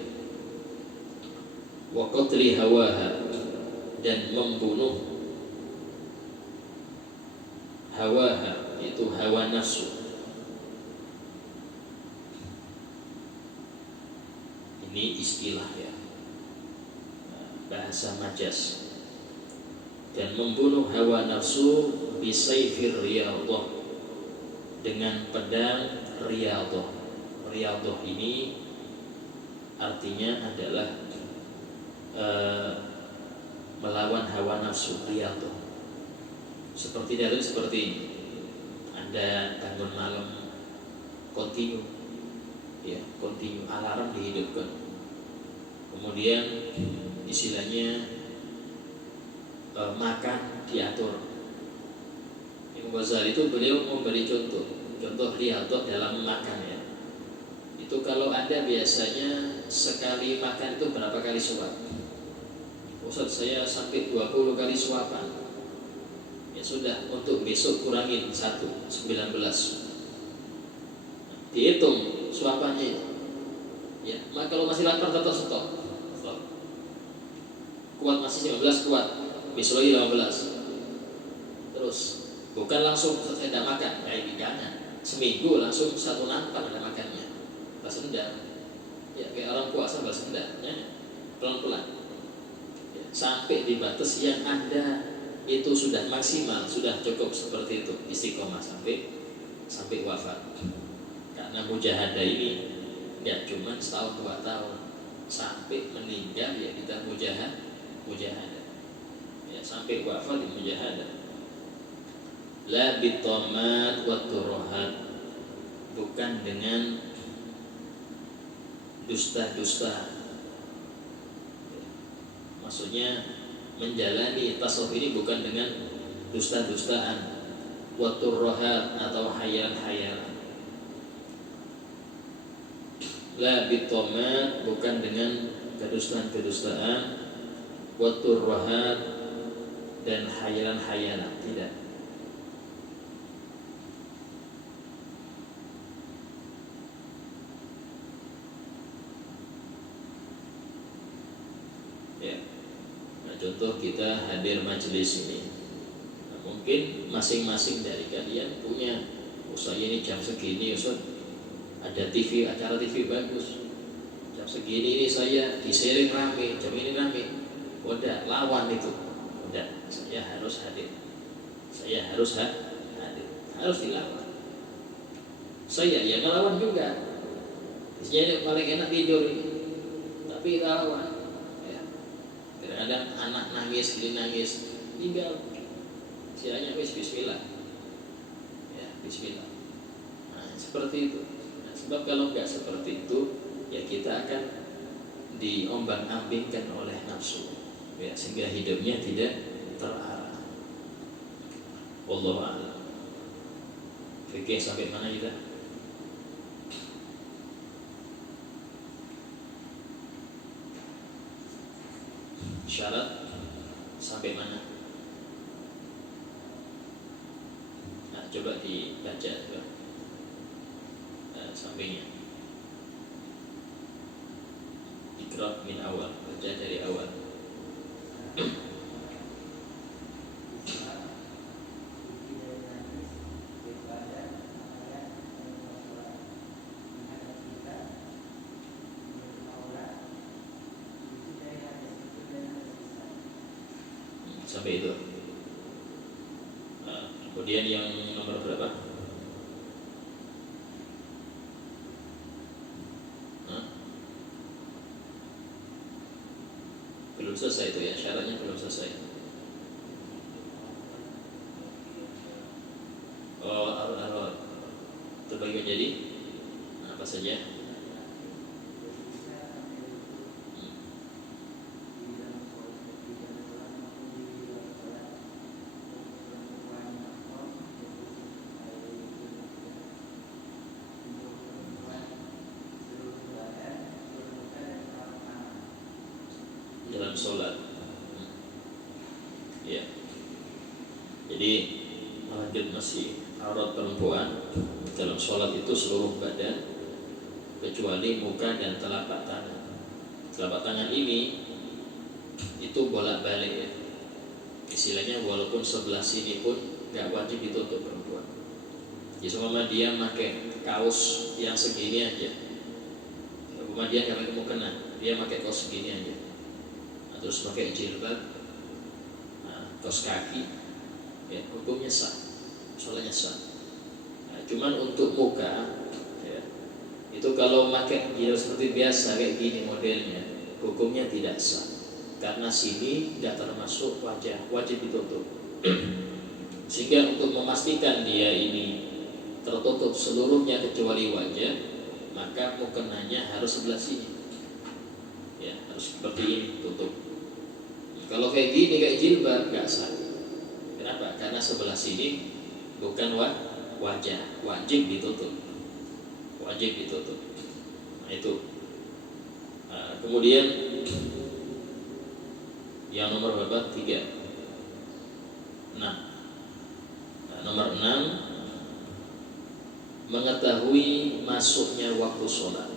Wa qatli hawaha, dan membunuh hawaha, itu hawa nafsu. Ini istilah ya, bahasa majas. Dan membunuh hawa nafsu bisayfir riyadhah, dengan pedang riyadhah. Riyadhah ini artinya adalah melawan hawa nafsu. Riyadhah seperti dari seperti ini. Anda bangun malam kontinu, ya, kontinu, alarm dihidupkan. Kemudian istilahnya makan diatur. Imam Ghazali itu beliau memberi contoh riyadhah dalam makan ya. Itu kalau Anda biasanya sekali makan itu berapa kali suap? Ustaz, saya sampai 20 kali suapan. Ya sudah, untuk besok kurangin 19. Dihitung suapannya itu. Ya, maka kalau masih lapar tetap stop. Kuat masih 15, kuat. Besok lagi 15. Terus bukan langsung saya tidak makan, kayak jangan. Seminggu langsung 1 nampan ada makannya. Balas dendam. Ya, kayak orang puasa balas dendam, ya. Pelan-pelan. Ya, sampai di batas yang Anda itu sudah maksimal, sudah cukup seperti itu, istiqomah sampai wafat. Karena mujahadah ini tidak cuma setahun 2 tahun, sampai meninggal ya kita mujahadah. Ya, sampai wafat di mujahadah. La bitamat wa turahat, bukan dengan dusta-dusta. Maksudnya menjalani tasawuf ini bukan dengan dusta-dustaan, wa turahat atau hayal-hayalan. La bitamat, bukan dengan kedustaan-kedustaan, wa turahat, dan hayalan-hayalan, tidak. Ya. Nah, contoh kita hadir majelis ini. Nah, mungkin masing-masing dari kalian punya, saya ini jam segini Ustaz, ada TV, acara TV bagus. Jam segini ini saya di-sharing rame, jam ini rame. Udah lawan itu. Udah, saya harus hadir. Saya harus hadir. harus dilawan. Saya ya ngelawan juga. Jadi paling enak tidur ini, tapi kita lawan. Ya. Kadang-kadang anak nangis, ini nangis, tinggal istilahnya Bismillah. Ya, Bismillah. Nah, seperti itu. Nah, sebab kalau nggak seperti itu, ya kita akan diombang-ambingkan oleh nafsu, ya, sehingga hidupnya tidak terarah. Wallahu a'lam. Fikih sampai mana kita? Syarat sampai mana? Nah, coba dibaca coba. Sampingnya. Iqra min awal, baca dari awal. Sampai itu. Kemudian yang nomor berapa? Belum selesai itu ya, syaratnya belum selesai. Oh, arut-arut terbagi menjadi apa saja? Dalam sholat, ya. Jadi lanjut masih aurat perempuan dalam sholat itu seluruh badan kecuali muka dan telapak tangan. Telapak tangan ini itu bolak-balik ya. Istilahnya walaupun sebelah sini pun nggak wajib ditutup perempuan. Jadi seumpama dia pakai kaos yang segini aja, seumpama dia nggak pakai mukena, dia pakai kaos segini aja. Terus pakai jilbab, kaos kaki, ya, hukumnya sah, sholatnya sah. Nah, cuman untuk muka, ya, itu kalau pakai jilbab seperti biasa kayak gini modelnya, hukumnya tidak sah, karena sini tidak termasuk wajah, wajib ditutup. Sehingga untuk memastikan dia ini tertutup seluruhnya kecuali wajah, maka mukenanya harus sebelah sini, ya, harus seperti ini tutup. Kalau kayak gini kayak jilbab nggak sah. Kenapa? Karena sebelah sini bukan wajah, wajib ditutup. Wajib ditutup. Nah itu. Kemudian yang nomor berapa? 3. Nah, nomor 6, mengetahui masuknya waktu sholat.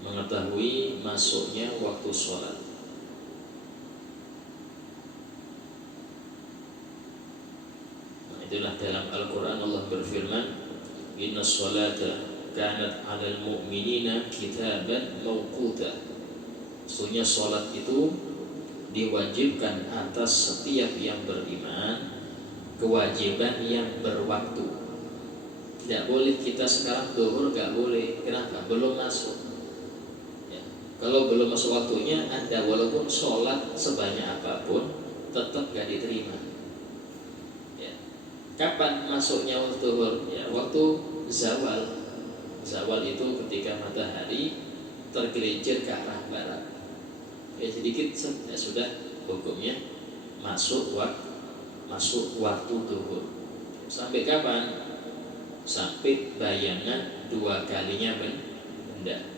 Mengetahui masuknya waktu sholat. Nah, itulah dalam Al-Quran Allah berfirman, Inna sholata kanat 'alal mu'minina kitaban mawquta. Sesungguhnya sholat itu diwajibkan atas setiap yang beriman, kewajiban yang berwaktu. Tidak boleh kita sekarang zuhur, gak boleh. Kenapa? Belum masuk. Kalau belum masuk waktunya, Anda walaupun sholat sebanyak apapun tetap gak diterima. Ya. Kapan masuknya waktu zuhur? Ya, waktu zawal. Zawal itu ketika matahari tergelincir ke arah barat. Ya, sedikit ya, sudah hukumnya masuk waktu zuhur. Sampai kapan? Sampai bayangan 2 kalinya benda.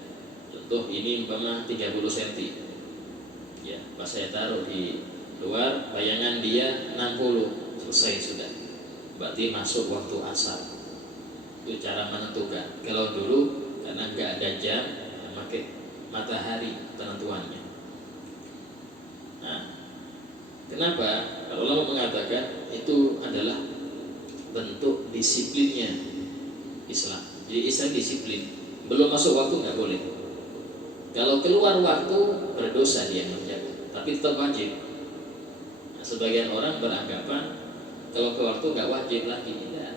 Contoh ini umpama 30 cm, ya, pas saya taruh di luar, bayangan dia 60, selesai sudah. Berarti masuk waktu asar. Itu cara menentukan. Kalau dulu karena nggak ada jam, ya, pakai matahari penentuannya. Nah, kenapa? Kalau ulama mengatakan itu adalah bentuk disiplinnya Islam. Jadi Islam disiplin. Belum masuk waktu nggak boleh. Kalau keluar waktu berdosa dia menjaga, tapi tetap wajib. Nah, sebagian orang beranggapan Kalau keluar waktu nggak wajib lagi. Tidak.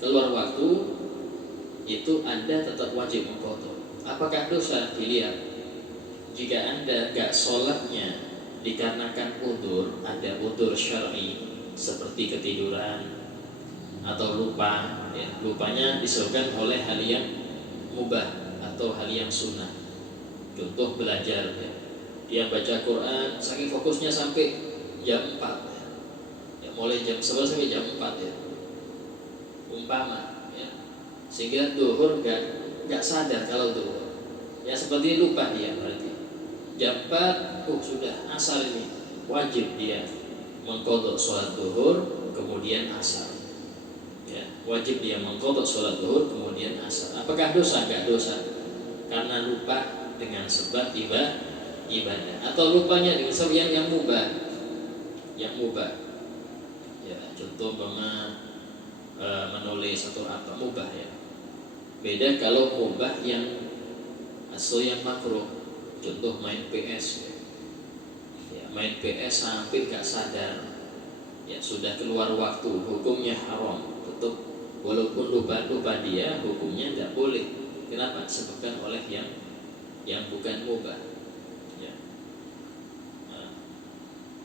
Keluar waktu itu Anda tetap wajib mengqadha. Apakah dosa? Dilihat. Jika Anda nggak sholatnya dikarenakan udzur, ada udzur syar'i seperti ketiduran atau lupa, ya, lupanya disebabkan oleh hal yang mubah atau hal yang sunnah. Contoh belajar, ya. Dia baca Quran saking fokusnya sampai jam 4, ya, mulai jam 11 sampai jam 4, ya, umpama, ya, sehingga duhur nggak sadar kalau duhur, ya, seperti lupa dia, berarti jam 4, sudah asar ini, wajib dia mengqadha sholat duhur kemudian asar, ya, wajib dia mengqadha sholat duhur kemudian asar. Apakah dosa? Enggak dosa, karena lupa dengan sebab ibadah, atau lupanya dengan sebab yang mubah, ya, contoh menulis atau apa, mubah, ya. Beda kalau mubah yang asal yang makruh, contoh main PS, ya, main PS sampai gak sadar, ya, sudah keluar waktu, hukumnya haram, tetap walaupun lupa dia, hukumnya tidak boleh. Kenapa? Disebabkan oleh yang bukan mubah, ya. Nah,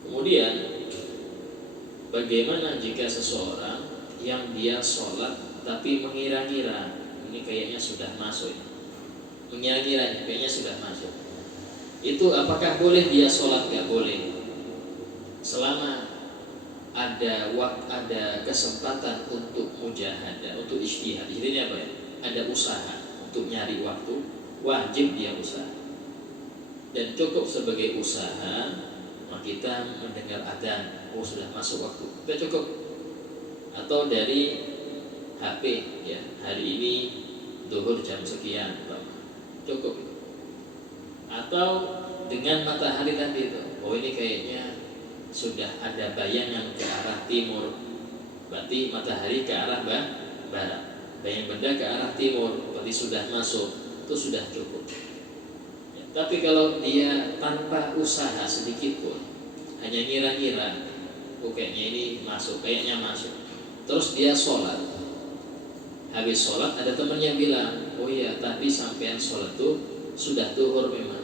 kemudian bagaimana jika seseorang yang dia sholat tapi mengira-ngira ini kayaknya sudah masuk, mengira-ngira kayaknya sudah masuk, itu apakah boleh dia sholat? Gak boleh, selama ada kesempatan untuk mujahadah, untuk ijtihad. Jadi ini apa ya? Ada usaha untuk nyari waktu, wajib dia usaha. Dan cukup sebagai usaha, kita mendengar adzan, sudah masuk waktu, sudah cukup. Atau dari HP, ya, hari ini zuhur jam sekian, cukup. Atau dengan matahari tadi itu, ini kayaknya sudah ada bayangan ke arah timur, berarti matahari ke arah barat, bayang benda ke arah timur, berarti sudah masuk, itu sudah cukup, ya. Tapi kalau dia tanpa usaha sedikit pun, hanya ngira-ngira, kayaknya ini masuk, kayaknya masuk, terus dia sholat, habis sholat ada temannya bilang, iya tadi sampean sholat tuh sudah duhur memang,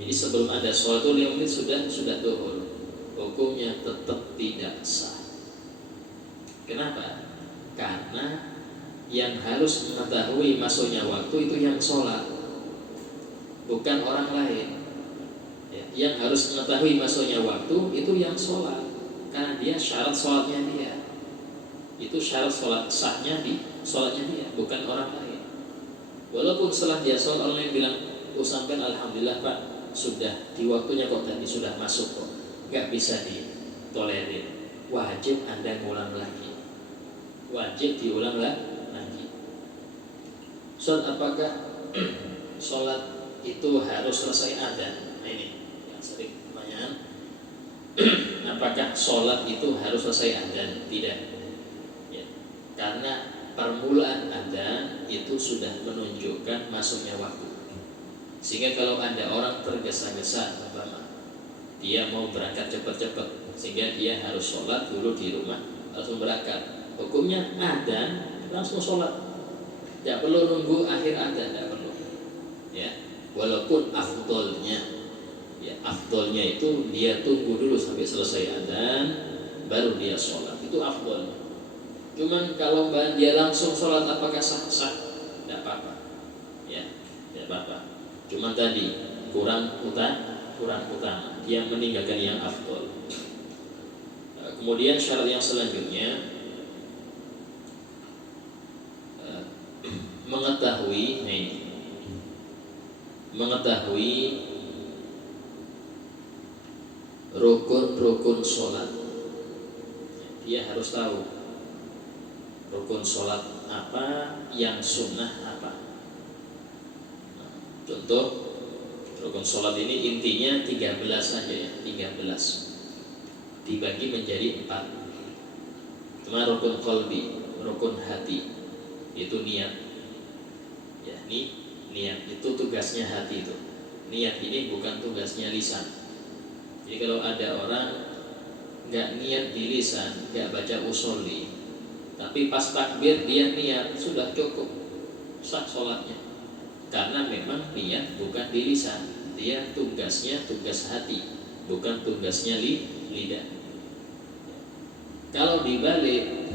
jadi sebelum ada sholat tuh 5 menit sudah duhur, hukumnya tetap tidak sah. Kenapa? Karena yang harus mengetahui masuknya waktu itu yang sholat, bukan orang lain, ya. Yang harus mengetahui masuknya waktu itu yang sholat, karena dia syarat sholatnya dia, itu syarat sholat sahnya di sholatnya dia, bukan orang lain. Walaupun setelah dia sholat orang lain bilang, sampai alhamdulillah Pak, sudah di waktunya kok, tadi sudah masuk kok, gak bisa ditolerir, wajib Anda ngulang lagi, wajib diulang lagi. Sholat, apakah sholat itu harus selesai adzan? Nah ini yang sering pertanyaan, apakah sholat itu harus selesai adzan? Tidak, ya. Karena permulaan adzan itu sudah menunjukkan masuknya waktu, sehingga kalau ada orang tergesa-gesa, dia mau berangkat cepat-cepat, sehingga dia harus sholat dulu di rumah langsung berangkat, hukumnya adzan langsung sholat, tidak perlu nunggu akhir adzan, tidak perlu, ya. Walaupun afdolnya, ya, afdolnya itu dia tunggu dulu sampai selesai adzan baru dia sholat, itu afdolnya. Cuman kalau dia langsung sholat, apakah sah? Tidak apa-apa, ya, tidak apa-apa. Cuman tadi kurang utama, dia meninggalkan yang afdol. Kemudian syarat yang selanjutnya, mengetahui rukun sholat. Dia harus tahu rukun sholat apa, yang sunnah apa. Contoh, rukun sholat ini intinya 13 saja, ya, 13 dibagi menjadi 4. Cuma rukun qalbi, rukun hati, itu niat, ya, niat itu tugasnya hati itu. Niat ini bukan tugasnya lisan. Jadi kalau ada orang nggak niat di lisan, nggak baca usolli, tapi pas takbir dia niat, sudah cukup, sah sholatnya. Karena memang niat bukan di lisan, dia tugasnya tugas hati, bukan tugasnya lidah. Kalau dibalik,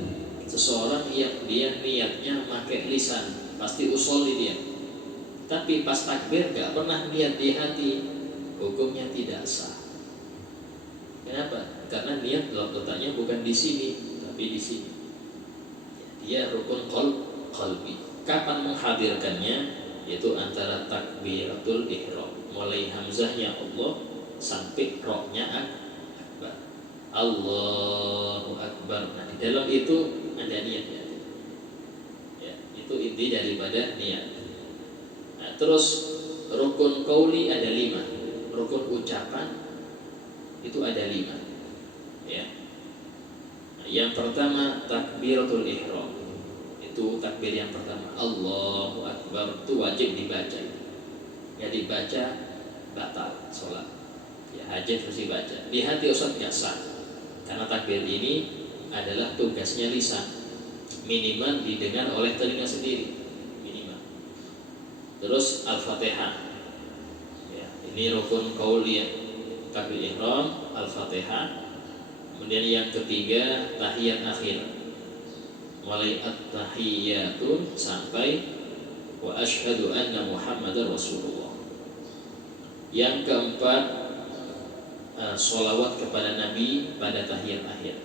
seseorang yang dia niatnya pakai lisan, pasti usolli dia, tapi pas takbir nggak pernah niat di hati, hukumnya tidak sah. Kenapa? Karena niat dalam letaknya bukan di sini, tapi di sini. Dia rukun qalbi. Kapan menghadirkannya? Yaitu antara takbiratul ihram, mulai hamzahnya Allah sampai roknya akbar. Allahu akbar. Nah, di dalam itu ada niatnya. Ya, itu inti daripada niat. Nah, terus rukun qauli ada 5, rukun ucapan itu ada 5. Ya. Nah, yang pertama takbiratul ihram, itu takbir yang pertama, Allahu akbar, itu wajib dibaca. Ya, dibaca batal sholat. Ya, hajat harus dibaca. Di hati Ustaz nggak sah, karena takbir ini adalah tugasnya lisan, minimal didengar oleh telinga sendiri, minimal. Terus Al-Fatihah, ya, ini rukun qauliyah, takbir ihram, Al-Fatihah. Kemudian yang ketiga tahiyat akhir, mulai at-tahiyyatun sampai wa asyhadu anna Muhammadar Rasulullah. Yang keempat sholawat kepada Nabi pada tahiyat akhir.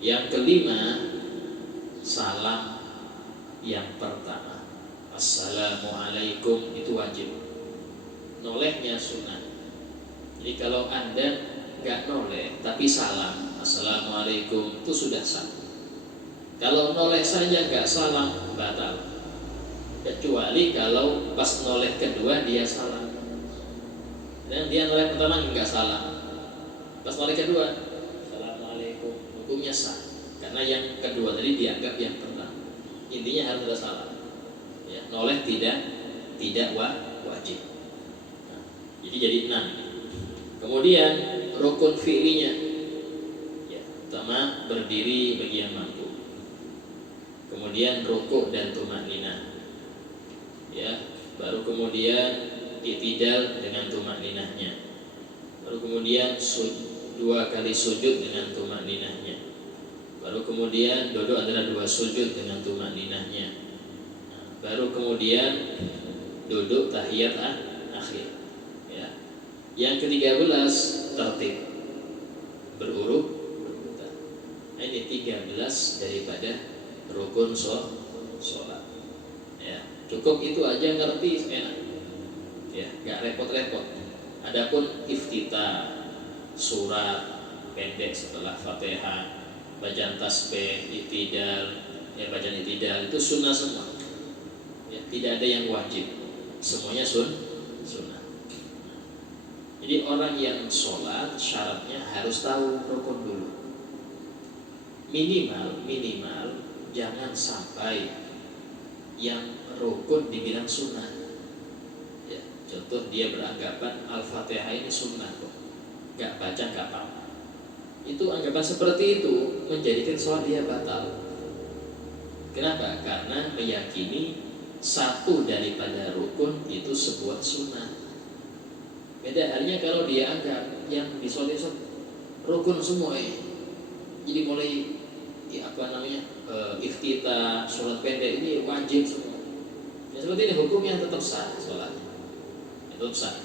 Yang kelima salam yang pertama, Assalamualaikum, itu wajib. Nolehnya sunnah. Jadi kalau Anda nggak noleh tapi salam Assalamualaikum, itu sudah sah. Kalau noleh saja nggak salam, batal. Kecuali kalau pas noleh kedua dia salam, dan dia noleh pertama nggak salam, pas noleh kedua Assalamualaikum, hukumnya sah. Karena yang kedua tadi dianggap yang pertama. Intinya harus ada salam. Ya, noleh tidak wajib. Nah, jadi 6. Kemudian rukun fi'linya, ya, pertama berdiri bagi yang mampu, kemudian rukuk dan tumakninah, ya, baru kemudian i'tidal dengan tumakninahnya, baru kemudian 2 kali sujud dengan tumakninahnya, baru kemudian duduk antara 2 sujud dengan tumakninahnya, baru kemudian duduk tahiyat akhir. Ya. Yang ke-13 tertib berurutan. Nah, ini 13 daripada rukun sholat. Ya, cukup itu aja ngerti, enak. Ya, nggak repot-repot. Adapun iftitah, surat pendek setelah Fatihah, bacaan tasbih, i'tidal, ya bacaan i'tidal itu sunnah semua. Ya, tidak ada yang wajib, semuanya sunnah. Jadi orang yang sholat syaratnya harus tahu rukun dulu. Minimal jangan sampai yang rukun dibilang sunnah. Ya, contoh dia beranggapan Al-Fatihah ini sunnah kok, gak baca gak apa-apa. Itu anggapan seperti itu menjadikan sholat dia batal. Kenapa? Karena meyakini satu daripada rukun itu sebuah sunnah. Beda halnya kalau dia anggap yang di sholat rukun semua ya. Jadi mulai iftitah, sholat pendek ini wajib semua. Ya, seperti ini hukumnya tetap sah sholatnya, tetap sah.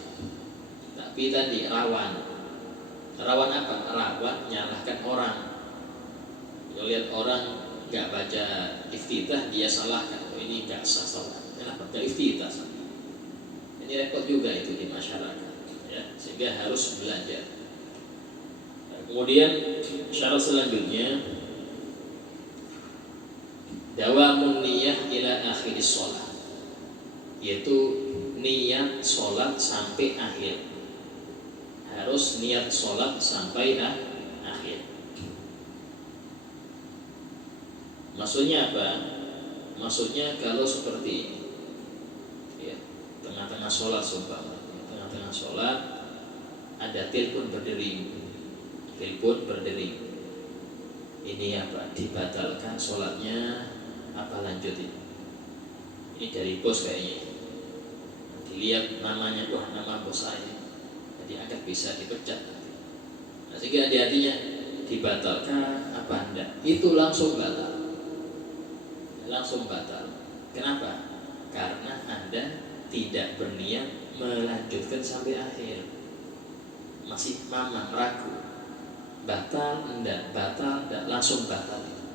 Tapi tadi rawan apa? Rawan nyalahkan orang. Kalau lihat orang nggak baca iftitah dia salahkan, oh ini nggak sah sholat. Kenapa? Nggak iftitah. Ini repot juga itu di masyarakat. Ya, sehingga harus belajar. Nah, kemudian syarat selanjutnya dawamun niyah ila akhiris sholat, yaitu niat sholat sampai akhir. Harus niat sholat sampai akhir. Maksudnya apa? Maksudnya kalau seperti ini, ya, tengah-tengah sholat, tengah-tengah sholat ada telepon berdering, telepon berdering, ini apa, dibatalkan sholatnya apa lanjut ini dari bos kayaknya, dilihat namanya, wah nama bos saya, jadi akan bisa dipecat. Nah, sehingga hati-hatinya, dibatalkan apa enggak, itu langsung batal. Kenapa? Karena Anda tidak berniat melanjutkan sampai akhir, masih mamang, ragu, batal enggak, langsung batal itu.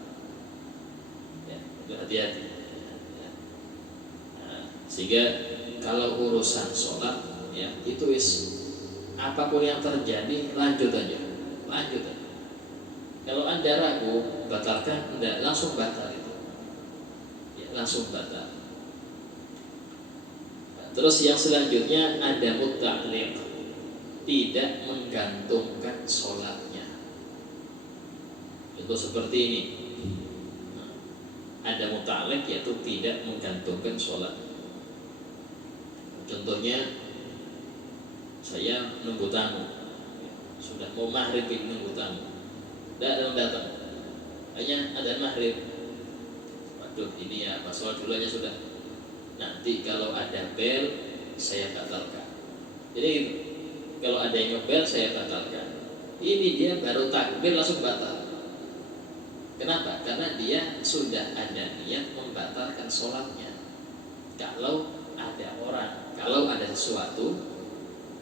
Ya, itu hati-hati. Nah, sehingga kalau urusan sholat, ya itu apapun yang terjadi lanjut aja. Kalau Anda ragu, batalkan enggak, langsung batal itu. Ya, langsung batal. Terus yang selanjutnya ada mutlaq, tidak menggantungkan sholatnya. Itu seperti ini. Ada mutlaq, yaitu tidak menggantungkan sholat. Contohnya, saya nunggu tamu, sudah mau maghrib nunggu tamu, datang, hanya ada maghrib. Waduh, ini ya, sholat dulu aja sudah. Nanti kalau ada bel saya batalkan. Jadi kalau ada yang ngebel saya batalkan. Ini dia baru takbir langsung batal. Kenapa? Karena dia sudah ada niat membatalkan sholatnya. Kalau ada sesuatu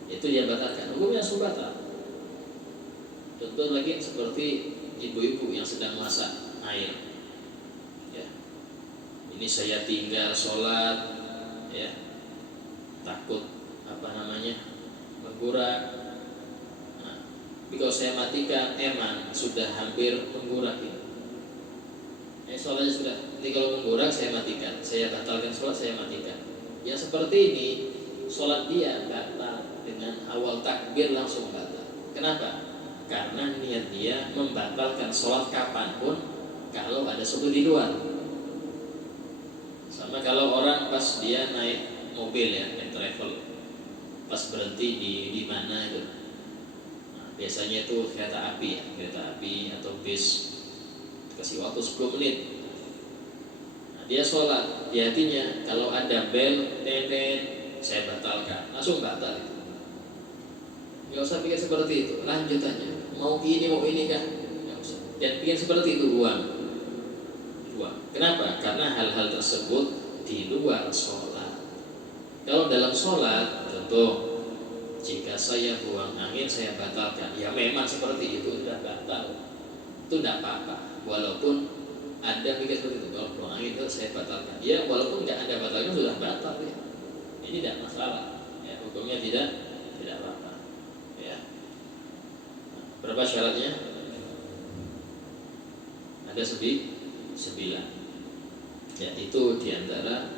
itu dia batalkan, hukumnya langsung batal. Contoh lagi seperti ibu-ibu yang sedang masak air. Ya. Ini saya tinggal sholat, ya, takut menggurak. Nah, kalau saya matikan, emang sudah hampir menggurak ini. Sholatnya sudah. Nanti kalau menggurak saya matikan, saya batalkan sholat, saya matikan. Yang seperti ini, sholat dia batal dengan awal takbir langsung batal. Kenapa? Karena niat dia membatalkan sholat kapanpun kalau ada sesuatu di luar. Sama kalau orang pas dia naik mobil, ya, naik travel, pas berhenti di mana itu, nah, biasanya itu kereta api atau bis, kasih waktu 10 menit. Nah, dia sholat, di hatinya kalau ada bel, saya batalkan, langsung batal itu. Nggak usah pikir seperti itu, lanjut aja. Mau ini kan, nggak usah. Dan pikir seperti itu, buang. Kenapa? Karena hal-hal tersebut di luar sholat. Kalau dalam sholat, contoh, jika saya buang angin saya batalkan, ya memang seperti itu, sudah batal. Itu tidak apa-apa. Walaupun Anda pikir seperti itu, kalau buang angin itu saya batalkan, ya walaupun nggak Anda batalkan sudah batal, ya. Ini tidak masalah, ya, hukumnya tidak apa-apa. Ya. Berapa syaratnya? Ada 9. Ya, itu diantara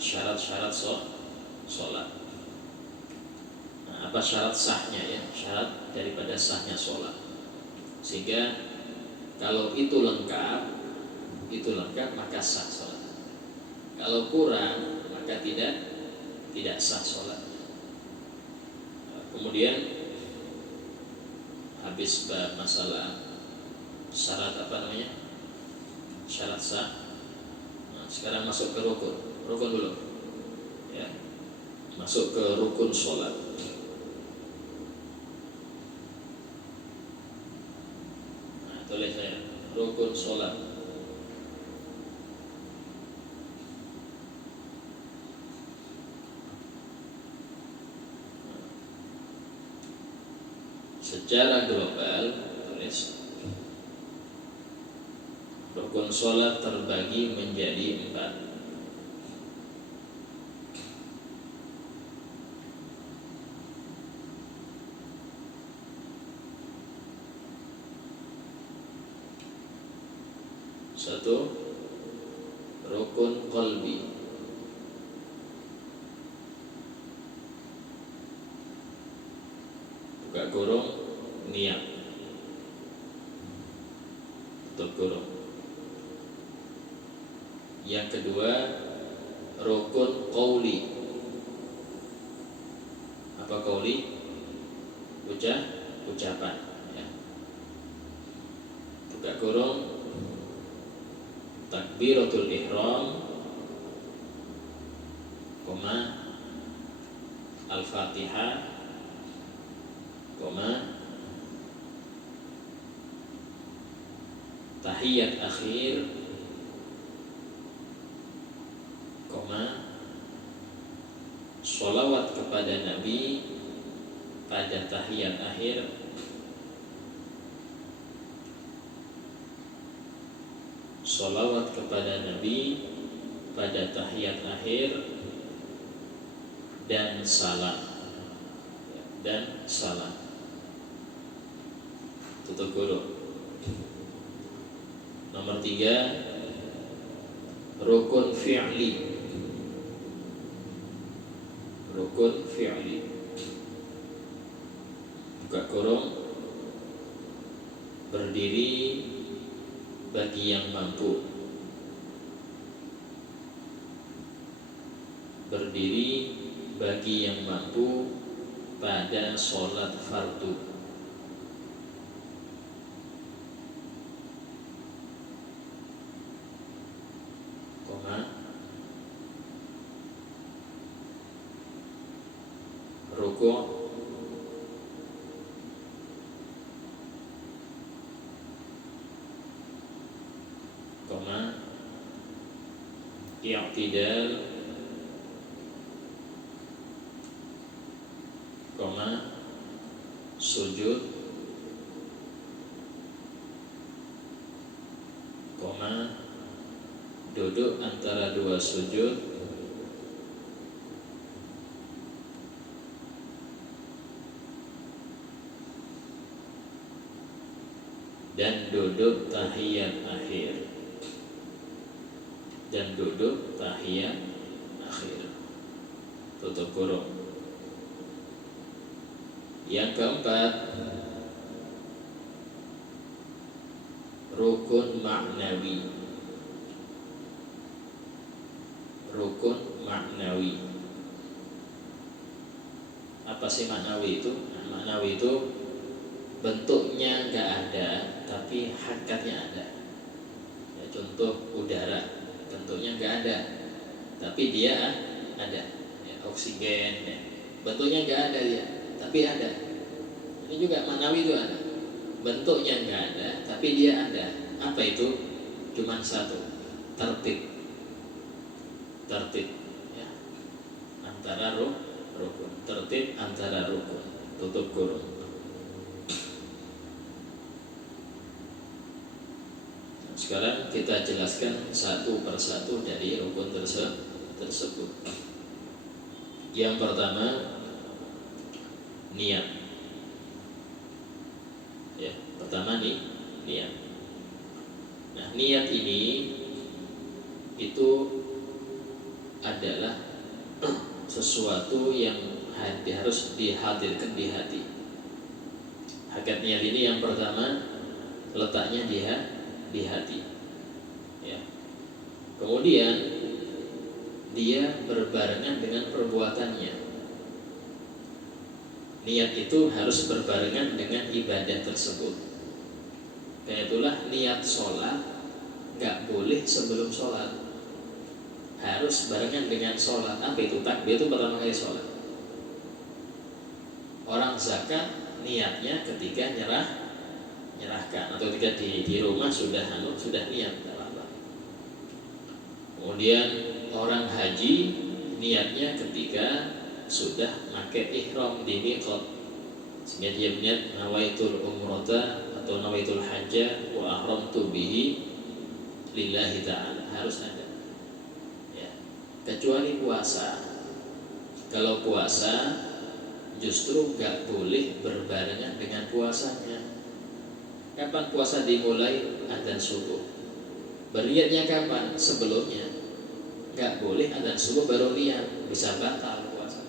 syarat-syarat sholat. Nah, apa syarat sahnya, ya? Syarat daripada sahnya sholat. Sehingga kalau itu lengkap maka sah sholat. Kalau kurang maka tidak sah sholat. Kemudian habis masalah syarat syarat sah. Nah, sekarang masuk ke rukun dulu, ya, masuk ke rukun sholat. Nah, tulis saya rukun sholat. Secara global, tulis rukun sholat terbagi menjadi 4. Satu, rukun qalbi. Buka kurung, niat, tutup kurung. Yang kedua, rukun qauli. Apa qauli? Ucapan. kurung takbiratul ihram, koma al-fatihah, koma tahiyat akhir, koma sholawat kepada Nabi pada tahiyat akhir, sholawat kepada Nabi pada tahiyat akhir, dan salam. Tutup kurung. Nomor 3, rukun fi'li. Buka kurung, berdiri bagi yang mampu. Berdiri bagi yang mampu pada sholat fardu. Koma rukuk, koma i'tidal, koma sujud, koma duduk antara dua sujud, dan duduk tahiyat akhir. Tutup kurung. Yang keempat, rukun maknawi. Apa sih maknawi itu? Maknawi itu bentuknya nggak ada, tapi hakikatnya ada. Ya, contoh udara, bentuknya nggak ada, tapi dia ada. Ya, oksigen, ya. Bentuknya nggak ada dia, tapi ada. Ini juga maknawi itu ada. Bentuknya nggak ada, tapi dia ada. Apa itu? Cuman satu, tertib. Ya. Antara rukun, tertib antara rukun. Tutup kurung. Sekarang kita jelaskan satu persatu dari rukun tersebut. Yang pertama, niat. Ya, pertama niat. Nah, niat ini itu adalah sesuatu yang harus dihadirkan di hati. Hakikat niat ini yang pertama letaknya di hati. Ya. Kemudian dia berbarengan dengan perbuatannya. Niat itu harus berbarengan dengan ibadah tersebut. Karena itulah niat sholat gak boleh sebelum sholat, harus barengan dengan sholat. Apa itu? Takbir itu pertama kali sholat. Orang zakat niatnya ketika nyerahkan, atau ketika di rumah sudah niat. Kemudian orang haji niatnya ketika sudah pakai ihram di miqat, sehingga dia niat nawaitul umrata atau nawaitul hajja wa ahramtu bihi lillahi ta'ala, harus ada. Ya. Kecuali puasa. Kalau puasa justru gak boleh berbarengan dengan puasanya. Kapan puasa dimulai? Adzan subuh. Berniatnya kapan? Sebelumnya. Gak boleh adzan subuh baru niat, bisa batal puasa.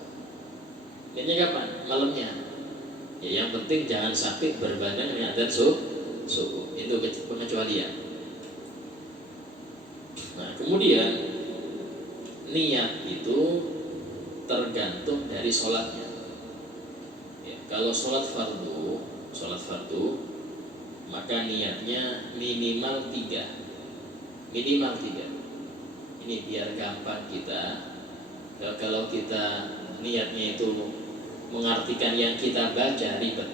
Niatnya kapan? Malamnya. Ya, yang penting jangan sampai berbarengan dengan adzan subuh. Itu pengecualian. Nah, kemudian niat itu tergantung dari sholatnya. Ya, kalau sholat fardu maka niatnya minimal 3. Minimal 3. Ini biar gampang kita. Kalau kita niatnya itu mengartikan yang kita baca ribet.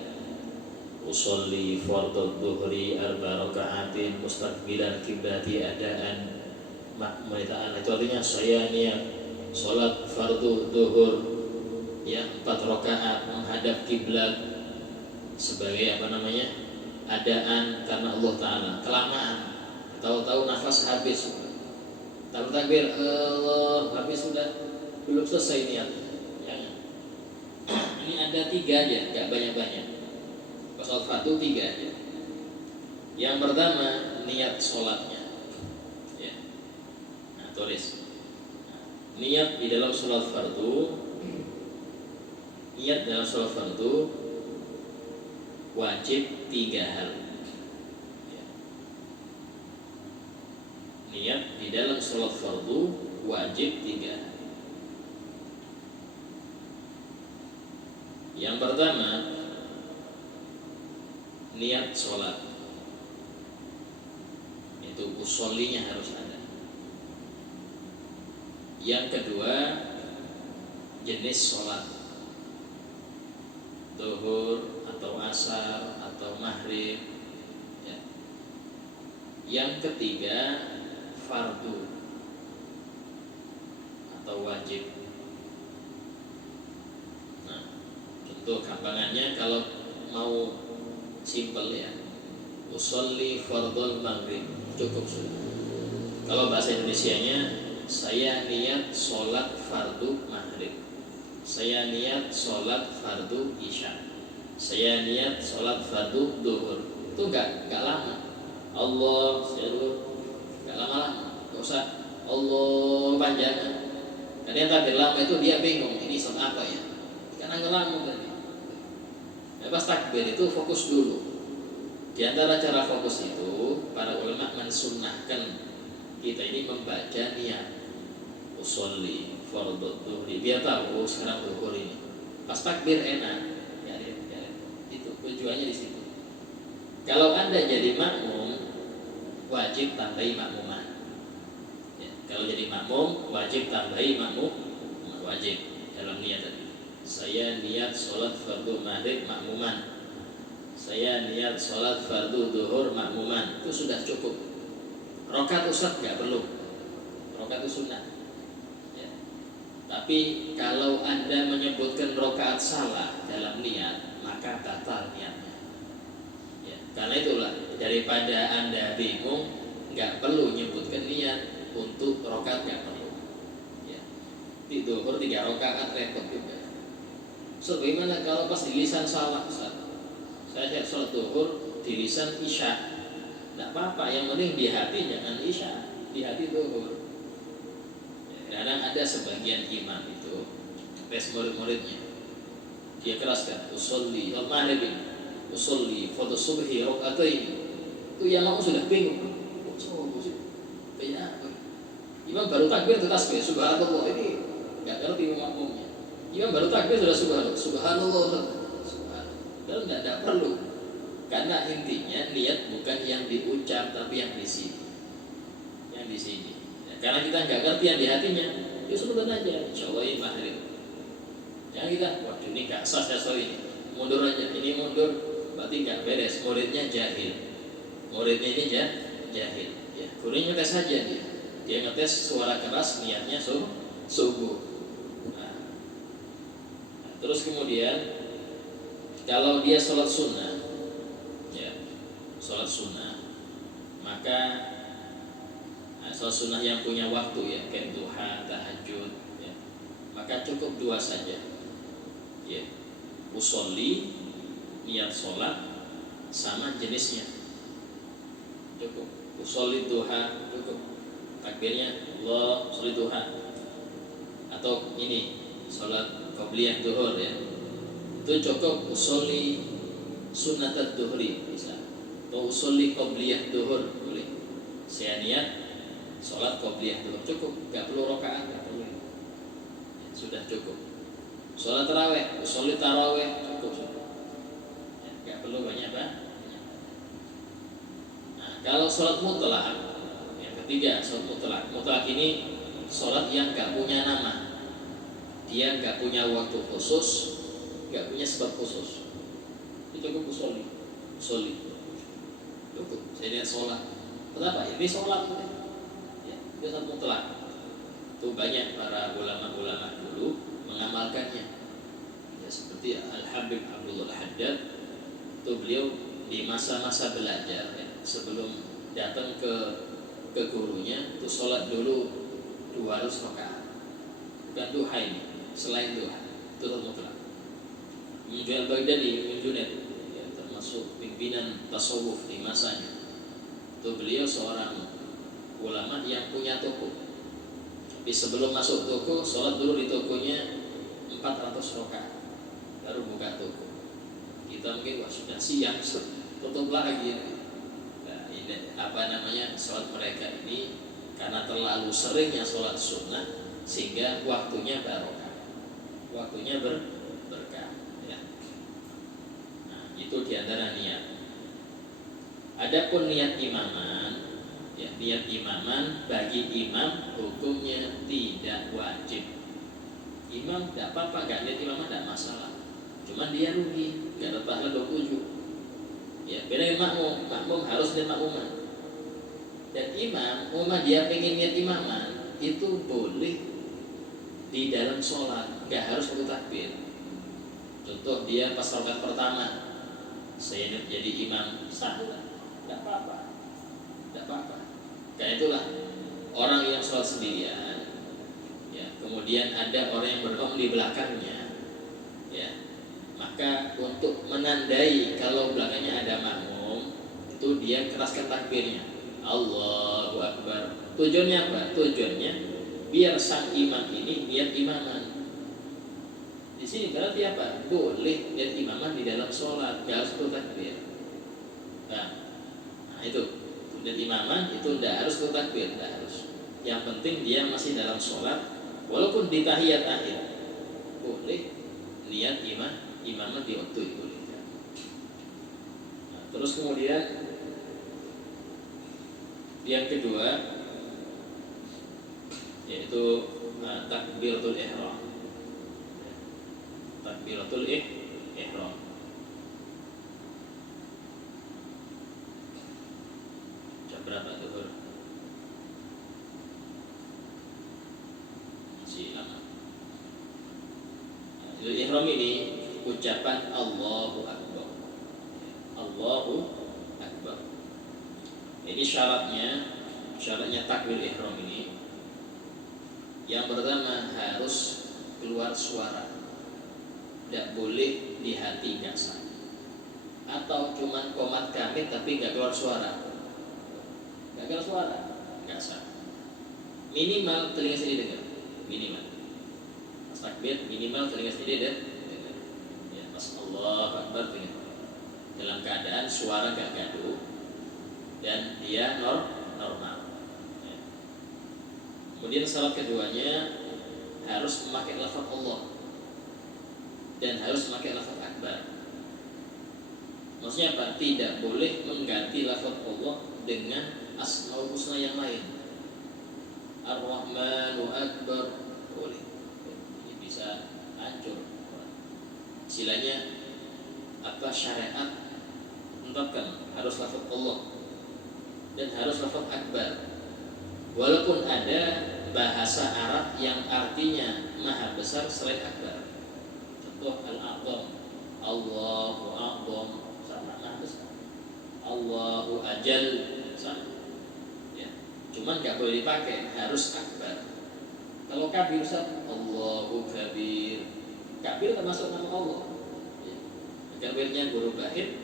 Usolli fardhu dhuhri arba raka'atin mustaqbilan kiblati adaan makmulitaan. Itu artinya saya niat sholat fardhu dhuhur ya 4 rakaat menghadap kiblat sebagai adaan karena Allah Ta'ala. Kelamaan, tahu-tahu nafas habis, tahu takbir Allah habis, sudah belum selesai niat. Ini ada 3 aja, gak banyak-banyak. Sholat fardu 3 aja. Yang pertama niat sholatnya ya. Nah, tulis niat di dalam sholat fardu. Niat dalam sholat fardu wajib 3 hal ya. Niat di dalam sholat fardu wajib 3 hal. Yang pertama niat sholat, itu usollinya harus ada. Yang kedua jenis sholat, zuhur atau asar atau maghrib ya. Yang ketiga fardu atau wajib. Nah, contoh gampangannya kalau mau simple ya, usolli fardhul maghrib cukup sudah. Kalau bahasa Indonesianya, saya niat sholat fardu maghrib, saya niat sholat fardu isya, saya niat sholat fardu duhur. Itu gak lama. Allah seluruh gak lama-lama, gak usah Allah panjang. Karena yang takbir lama itu dia bingung, ini sholat apa ya, karena gak lama tadi. Pas takbir itu fokus dulu. Di antara cara fokus itu, para ulama mensunnahkan kita ini membaca niat usolli fardhu dhuhri, biar tahu sekarang dhuhur ini. Pas takbir enak, ya. Itu tujuannya di situ. Kalau Anda jadi makmum, wajib tambahi makmuman. Ya, kalau jadi makmum, wajib tambahi makmum, wajib dalam niat tadi. Saya niat sholat fardu maghrib makmuman, saya niat sholat fardu duhur makmuman. Itu sudah cukup. Rokat ustad gak perlu, rokat itu sunnah ya. Tapi kalau Anda menyebutkan rokaat salah dalam niat, maka batal niatnya ya. Karena itulah, daripada Anda bingung, gak perlu menyebutkan niat untuk rokaat, gak perlu ya. Di duhur 3 rokaat repot juga. So, bagaimana kalau pas di lisan salah? Saya sholat duhur di lisan isya, tidak apa-apa. Yang penting di hati jangan isya, di hati duhur. Kadang ada sebagian imam itu tes murid-muridnya, dia keraskan usolli al-maghrib, usolli fardhu subhi rakaatain. Itu yang mau sudah bingung. Kayak apa? Imam baru takbir itu tasbih subhanallah, ini enggak ngerti makmumnya. Imam baru takbir sudah subhanallah. Dan tidak perlu, karena intinya niat bukan yang diucap tapi yang di sini, yang di sini. Ya, karena kita nggak ngerti yang di hatinya, ya sebutkan aja, insya Allah ini maghrib. Jangan kita, waduh ini nggak sah saya soal ini, mundur aja, ini mundur, berarti nggak beres. Muridnya jahil, muridnya ini jahil. Ya, gurunya ngetes saja dia ngetes suara keras, niatnya subuh. Nah, terus kemudian kalau dia sholat sunnah, ya, sholat sunnah, maka sholat sunnah yang punya waktu ya, kayak duha, tahajud, ya, maka cukup 2 saja, ya, usolli, niat sholat, sama jenisnya, cukup. Usolli duha, cukup. Takbirnya Allah, usolli duha, atau ini sholat qobliyah duhur ya. Itu cukup usolli sunnatat duhri bisa, atau usolli qobliyah duhur boleh. Saya niat sholat qobliyah duhur, cukup, gak perlu rokaat, gak perlu ya, sudah cukup. Sholat taraweh, usolli taraweh, cukup sudah ya, gak perlu banyak apa. kalau sholat mutlak, yang ketiga sholat mutlak. Mutlak ini sholat yang gak punya nama, dia gak punya waktu khusus, gak punya sebab khusus. Itu cukup usolli, cukup. Saya lihat sholat. Kenapa? Ini sholat. Ya, itu sholat mutlak. Itu banyak para ulama-ulama dulu mengamalkannya. Ya, seperti Al-Habib Abdullah Al-Haddad, itu beliau di masa-masa belajar ya, sebelum datang ke gurunya itu sholat dulu 200 rakaat, bukan duha ini, selain duha itu mutlak. Munjul Al-Baghdadi, Munjunet ya, termasuk pimpinan tasawuf di masanya, itu beliau seorang ulama yang punya toko. Tapi sebelum masuk toko, sholat dulu di tokonya 400 rakaat baru buka toko. Kita mungkin wah sudah siang, tutup lagi. Nah, ini sholat mereka ini karena terlalu seringnya sholat sunnah sehingga waktunya barokah, waktunya berkah. Ya. Nah, itu diantara niat. Adapun niat imaman, ya, niat imaman bagi imam hukumnya tidak wajib. Imam tidak apa-apa, gak niat imaman tidak masalah. Cuman dia rugi, gak ada pahala 27. Ya, beda dengan makmum harus niat makmuman. Dan imam dia pengen niat imaman itu boleh di dalam sholat, gak harus waktu takbir. Contoh dia pas rakaat pertama, saya niat jadi imam, sah, gak apa-apa, gak apa-apa. Karena itulah orang yang sholat sendirian, ya, kemudian ada orang yang bermakmum di belakangnya, ya, maka untuk menandai kalau belakangnya ada makmum, itu dia keraskan takbirnya, Allahu Akbar. Tujuannya apa? Tujuannya biar sang imam ini niat imaman. Di sini berarti apa? Boleh niat imaman di dalam sholat, gak harus takbir. Nah itu niat imaman itu tidak harus takbir, tidak harus. Yang penting dia masih dalam sholat, walaupun di tahiyat akhir boleh niat imaman di waktu itu. Nah, terus kemudian yang kedua yaitu takbiratul ihram. Takbiratul ihram. Jam berapa zuhur? Masih lama. Nah, ihram ini ucapan Allahu Akbar. Allahu Akbar. Ini syaratnya takbir ihram ini. Yang pertama harus keluar suara, tidak boleh di hati nggak sah. Atau cuman komat kamit tapi nggak keluar suara, nggak sah. Minimal telinga sendiri dengar, minimal. Pas takbir minimal telinga sendiri dengar. Ya, pas Allahu Akbar dengar. Dalam keadaan suara nggak gaduh dan dia normal. Kemudian syarat keduanya harus memakai lafaz Allah dan harus memakai lafaz akbar. Maksudnya apa? Tidak boleh mengganti lafaz Allah dengan asmaul husna yang lain. Ar-Rahmanu Akbar boleh. Ini bisa hancur. Istilahnya apa? Syariat menetapkan harus lafaz Allah dan harus lafaz akbar. Walaupun ada bahasa Arab yang artinya maha besar selain akbar. Contoh al-a'zam, Allahu a'zam, sama maha besar. Allahu ajal, sama. Ya. Cuman nggak boleh dipakai, harus akbar. Kalau kabir, Allahu kabir. Kabir termasuk nama Allah. Ya. Kabirnya guru bahid,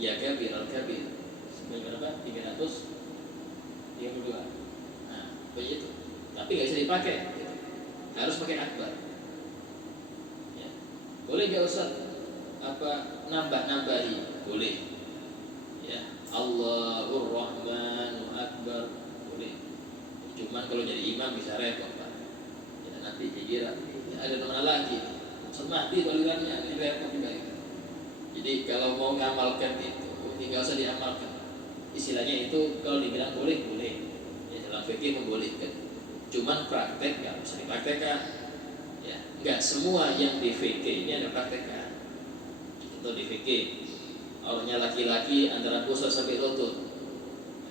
ya kabir al-kabir. Sebanyak berapa? 332. Begitu, tapi nggak bisa dipakai, harus pakai akbar. Ya. Boleh nggak Ustaz? Nambah-nambahi? Boleh. Ya, Allahur Rahmanu Akbar boleh. Cuman kalau jadi imam bisa repot Pak. Ya, nanti dikira ada nama lagi. Ustaz mati balirannya, ini repot juga. Jadi kalau mau ngamalkan itu, nggak usah diamalkan. istilahnya itu kalau dibilang boleh ya, dalam fikih membolehkan, cuman praktek nggak bisa dipraktekkan ya. Nggak semua yang di fikih ini ada praktekkan. Contoh di fikih orangnya laki-laki antara pusat sampai lutut,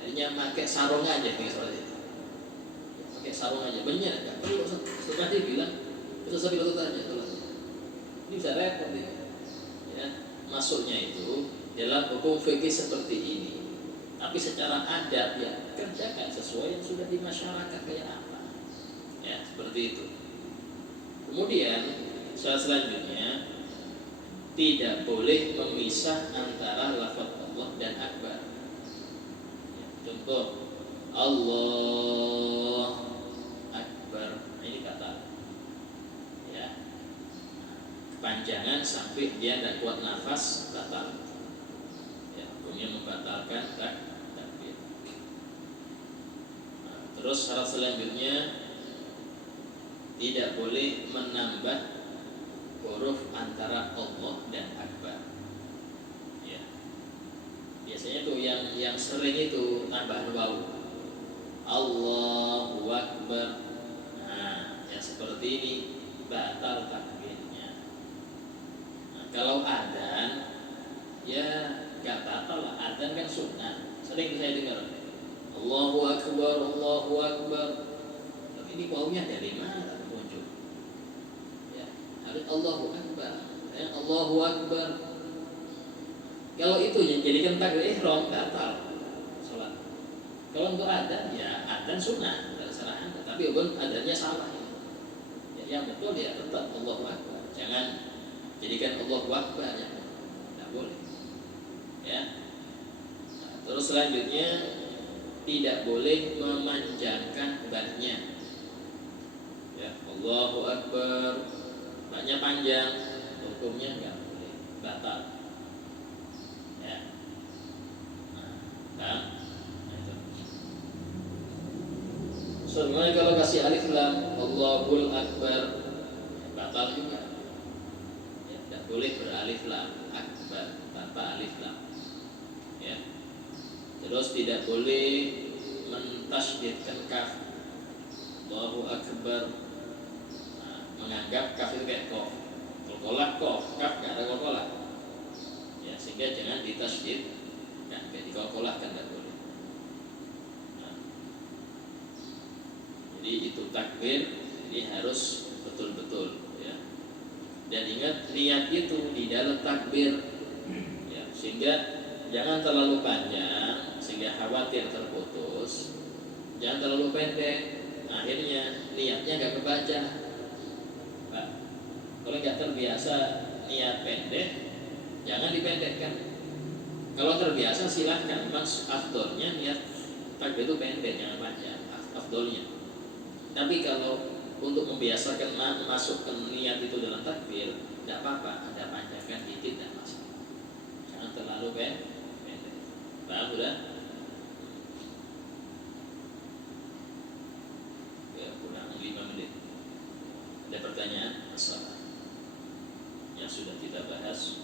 hanya pakai sarung aja nih soalnya, pakai sarung aja benar nggak perlu setelah dia bilang pusat sampai lutut aja tuh. Ini bisa repot ya. Masuknya itu dalam hukum fikih seperti ini, tapi secara adab ya kerjakan sesuai yang sudah di masyarakat kayak apa ya, seperti itu. Kemudian selanjutnya tidak boleh memisah antara lafaz Allah dan akbar ya, contoh Allah akbar, ini kata ya, kepanjangan sampai dia tidak kuat nafas batal ya, hukumnya membatalkan takbir. Terus syarat selanjutnya tidak boleh menambah huruf antara Allah dan akbar ya. Biasanya tuh yang sering itu tambahan waw, Allahu akbar. Nah, yang seperti ini batal takbirnya. Nah, kalau adzan ya gak batal lah, adzan kan sunnah. Sering saya dengar Allahu akbar, Allahu akbar. Tapi ini wawnya dari mana muncul? Ya, harus Allahu akbar. Ya, Allahu akbar. Kalau itu jadikan takbir ihram batal salat. Kalau untuk adzan ya adzan sunnah terserah Anda, tapi walaupun adzannya salah ya, yang betul ya tetap Allahu akbar. Jangan jadikan Allahu akbar ya. Tidak boleh. Ya. Nah, terus selanjutnya tidak boleh memanjangkan bannya. Ya, Allahu akbar. Banyak panjang, hukumnya enggak boleh, batal. Ya. Nah, itu. Sebenarnya kalau kasih alif lam, Allahul akbar, batal juga. Ya, tidak boleh beralif lam, akbar tanpa alif lam. Ya. Terus tidak boleh mentasydidkan kaf, Allahu akbar. Nah, menganggap kaf itu kayak kof, kolkolak kof, kaf gak ada kolkolak. Ya, sehingga jangan ditasydid, kan kayak dikolkolak kan tidak boleh. Nah, jadi itu takbir, ini harus betul-betul ya. Dan ingat niat itu di dalam takbir ya, sehingga jangan terlalu panjang sehingga khawatir terputus, jangan terlalu pendek akhirnya niatnya gak kebaca. Nah, kalau gak terbiasa niat pendek jangan dipendekkan. Kalau terbiasa silahkan, mas afdolnya niat takbir itu pendek, jangan panjang afdolnya. Tapi kalau untuk membiasakan masukkan niat itu dalam takbir tidak apa-apa, ada panjangkan dikit dan masuk, jangan terlalu pendek. Paham sudah? Ya, kurang 5 menit. Ada pertanyaan, masalah yang sudah kita bahas?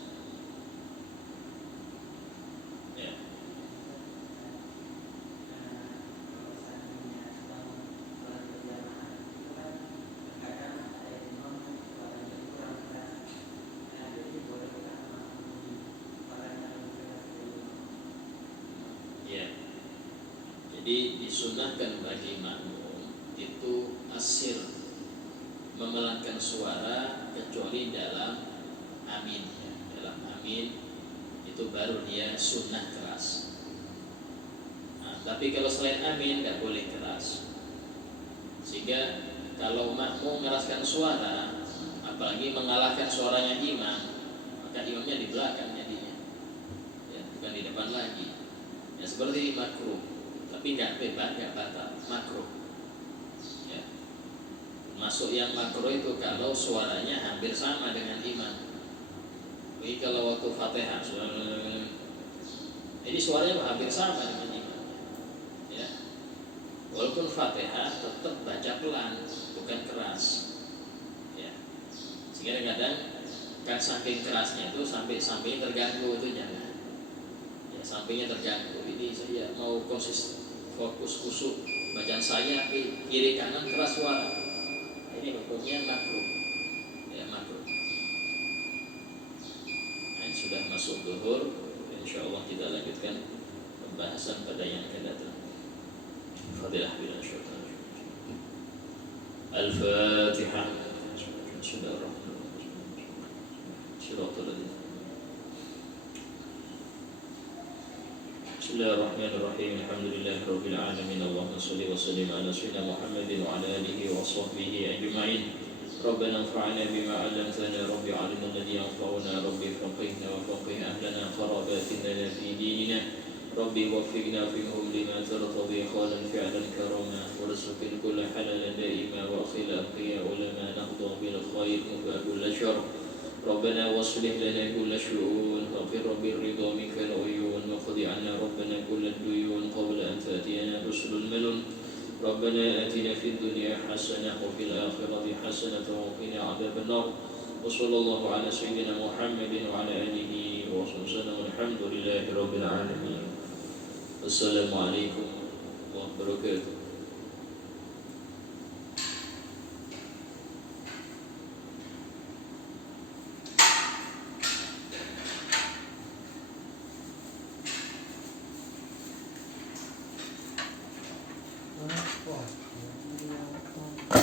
Ya. Jadi disunahkan bagi makmum itu asir memelankan suara kecuali dalam amin ya. Dalam amin itu baru dia sunnah keras. Nah, tapi kalau selain amin tidak boleh keras. Sehingga kalau makmum mengeraskan suara, apalagi mengalahkan suaranya imam, maka imamnya di belakang jadinya ya, bukan di depan lagi ya. Seperti makruh, tapi nggak bebas, nggak batal, makruh ya. Masuk yang makruh itu kalau suaranya hampir sama dengan imam. Jadi kalau waktu Fatihah ini suaranya hampir sama dengan imam ya. Walaupun Fatihah tetap baca pelan, bukan keras ya. Sehingga kadang kan saking kerasnya itu sampai terganggu, itu jangan ya. sampingnya terganggu. Ini saya mau fokus khusyuk bacaan saya, kiri kanan keras suara. Ini hukumnya makruh, ya makruh. Nah, sudah masuk zuhur, insya Allah kita lanjutkan pembahasan pada yang akan datang. Fadilah bila syaitan. Al-Fatihah. Bismillahirrahmanirrahim. Alhamdulillahirabbil alamin. Allahumma shalli wa sallim ala sayyidina Muhammadin wa ala alihi wa sahbihi ajma'in. Rabbana anfa'na bima 'allamtana, rabbi 'allimna alladhi yanfa'una, rabbi faqihna wa faqih ahlana qarabatina fi dinina. Rabbi waffiqna fihum lima tartadi khalan fi'lan karama, warzuqna kulla halalan daima wa khilaf ya ulama nahdu bil khair wa kull syarr. ربنا واصلح لنا كل شؤون واغفر بالرضا منك العيون واقض عنا ربنا كل الديون قبل أن تأتينا رسل الملون. ربنا آتنا في الدنيا حسنة وفي الآخرة حسنة وقنا عذاب النار. وصلى الله على سيدنا محمد وعلى آله وصحبه وسلم والحمد لله رب العالمين. السلام عليكم ورحمة الله وبركاته. Wah,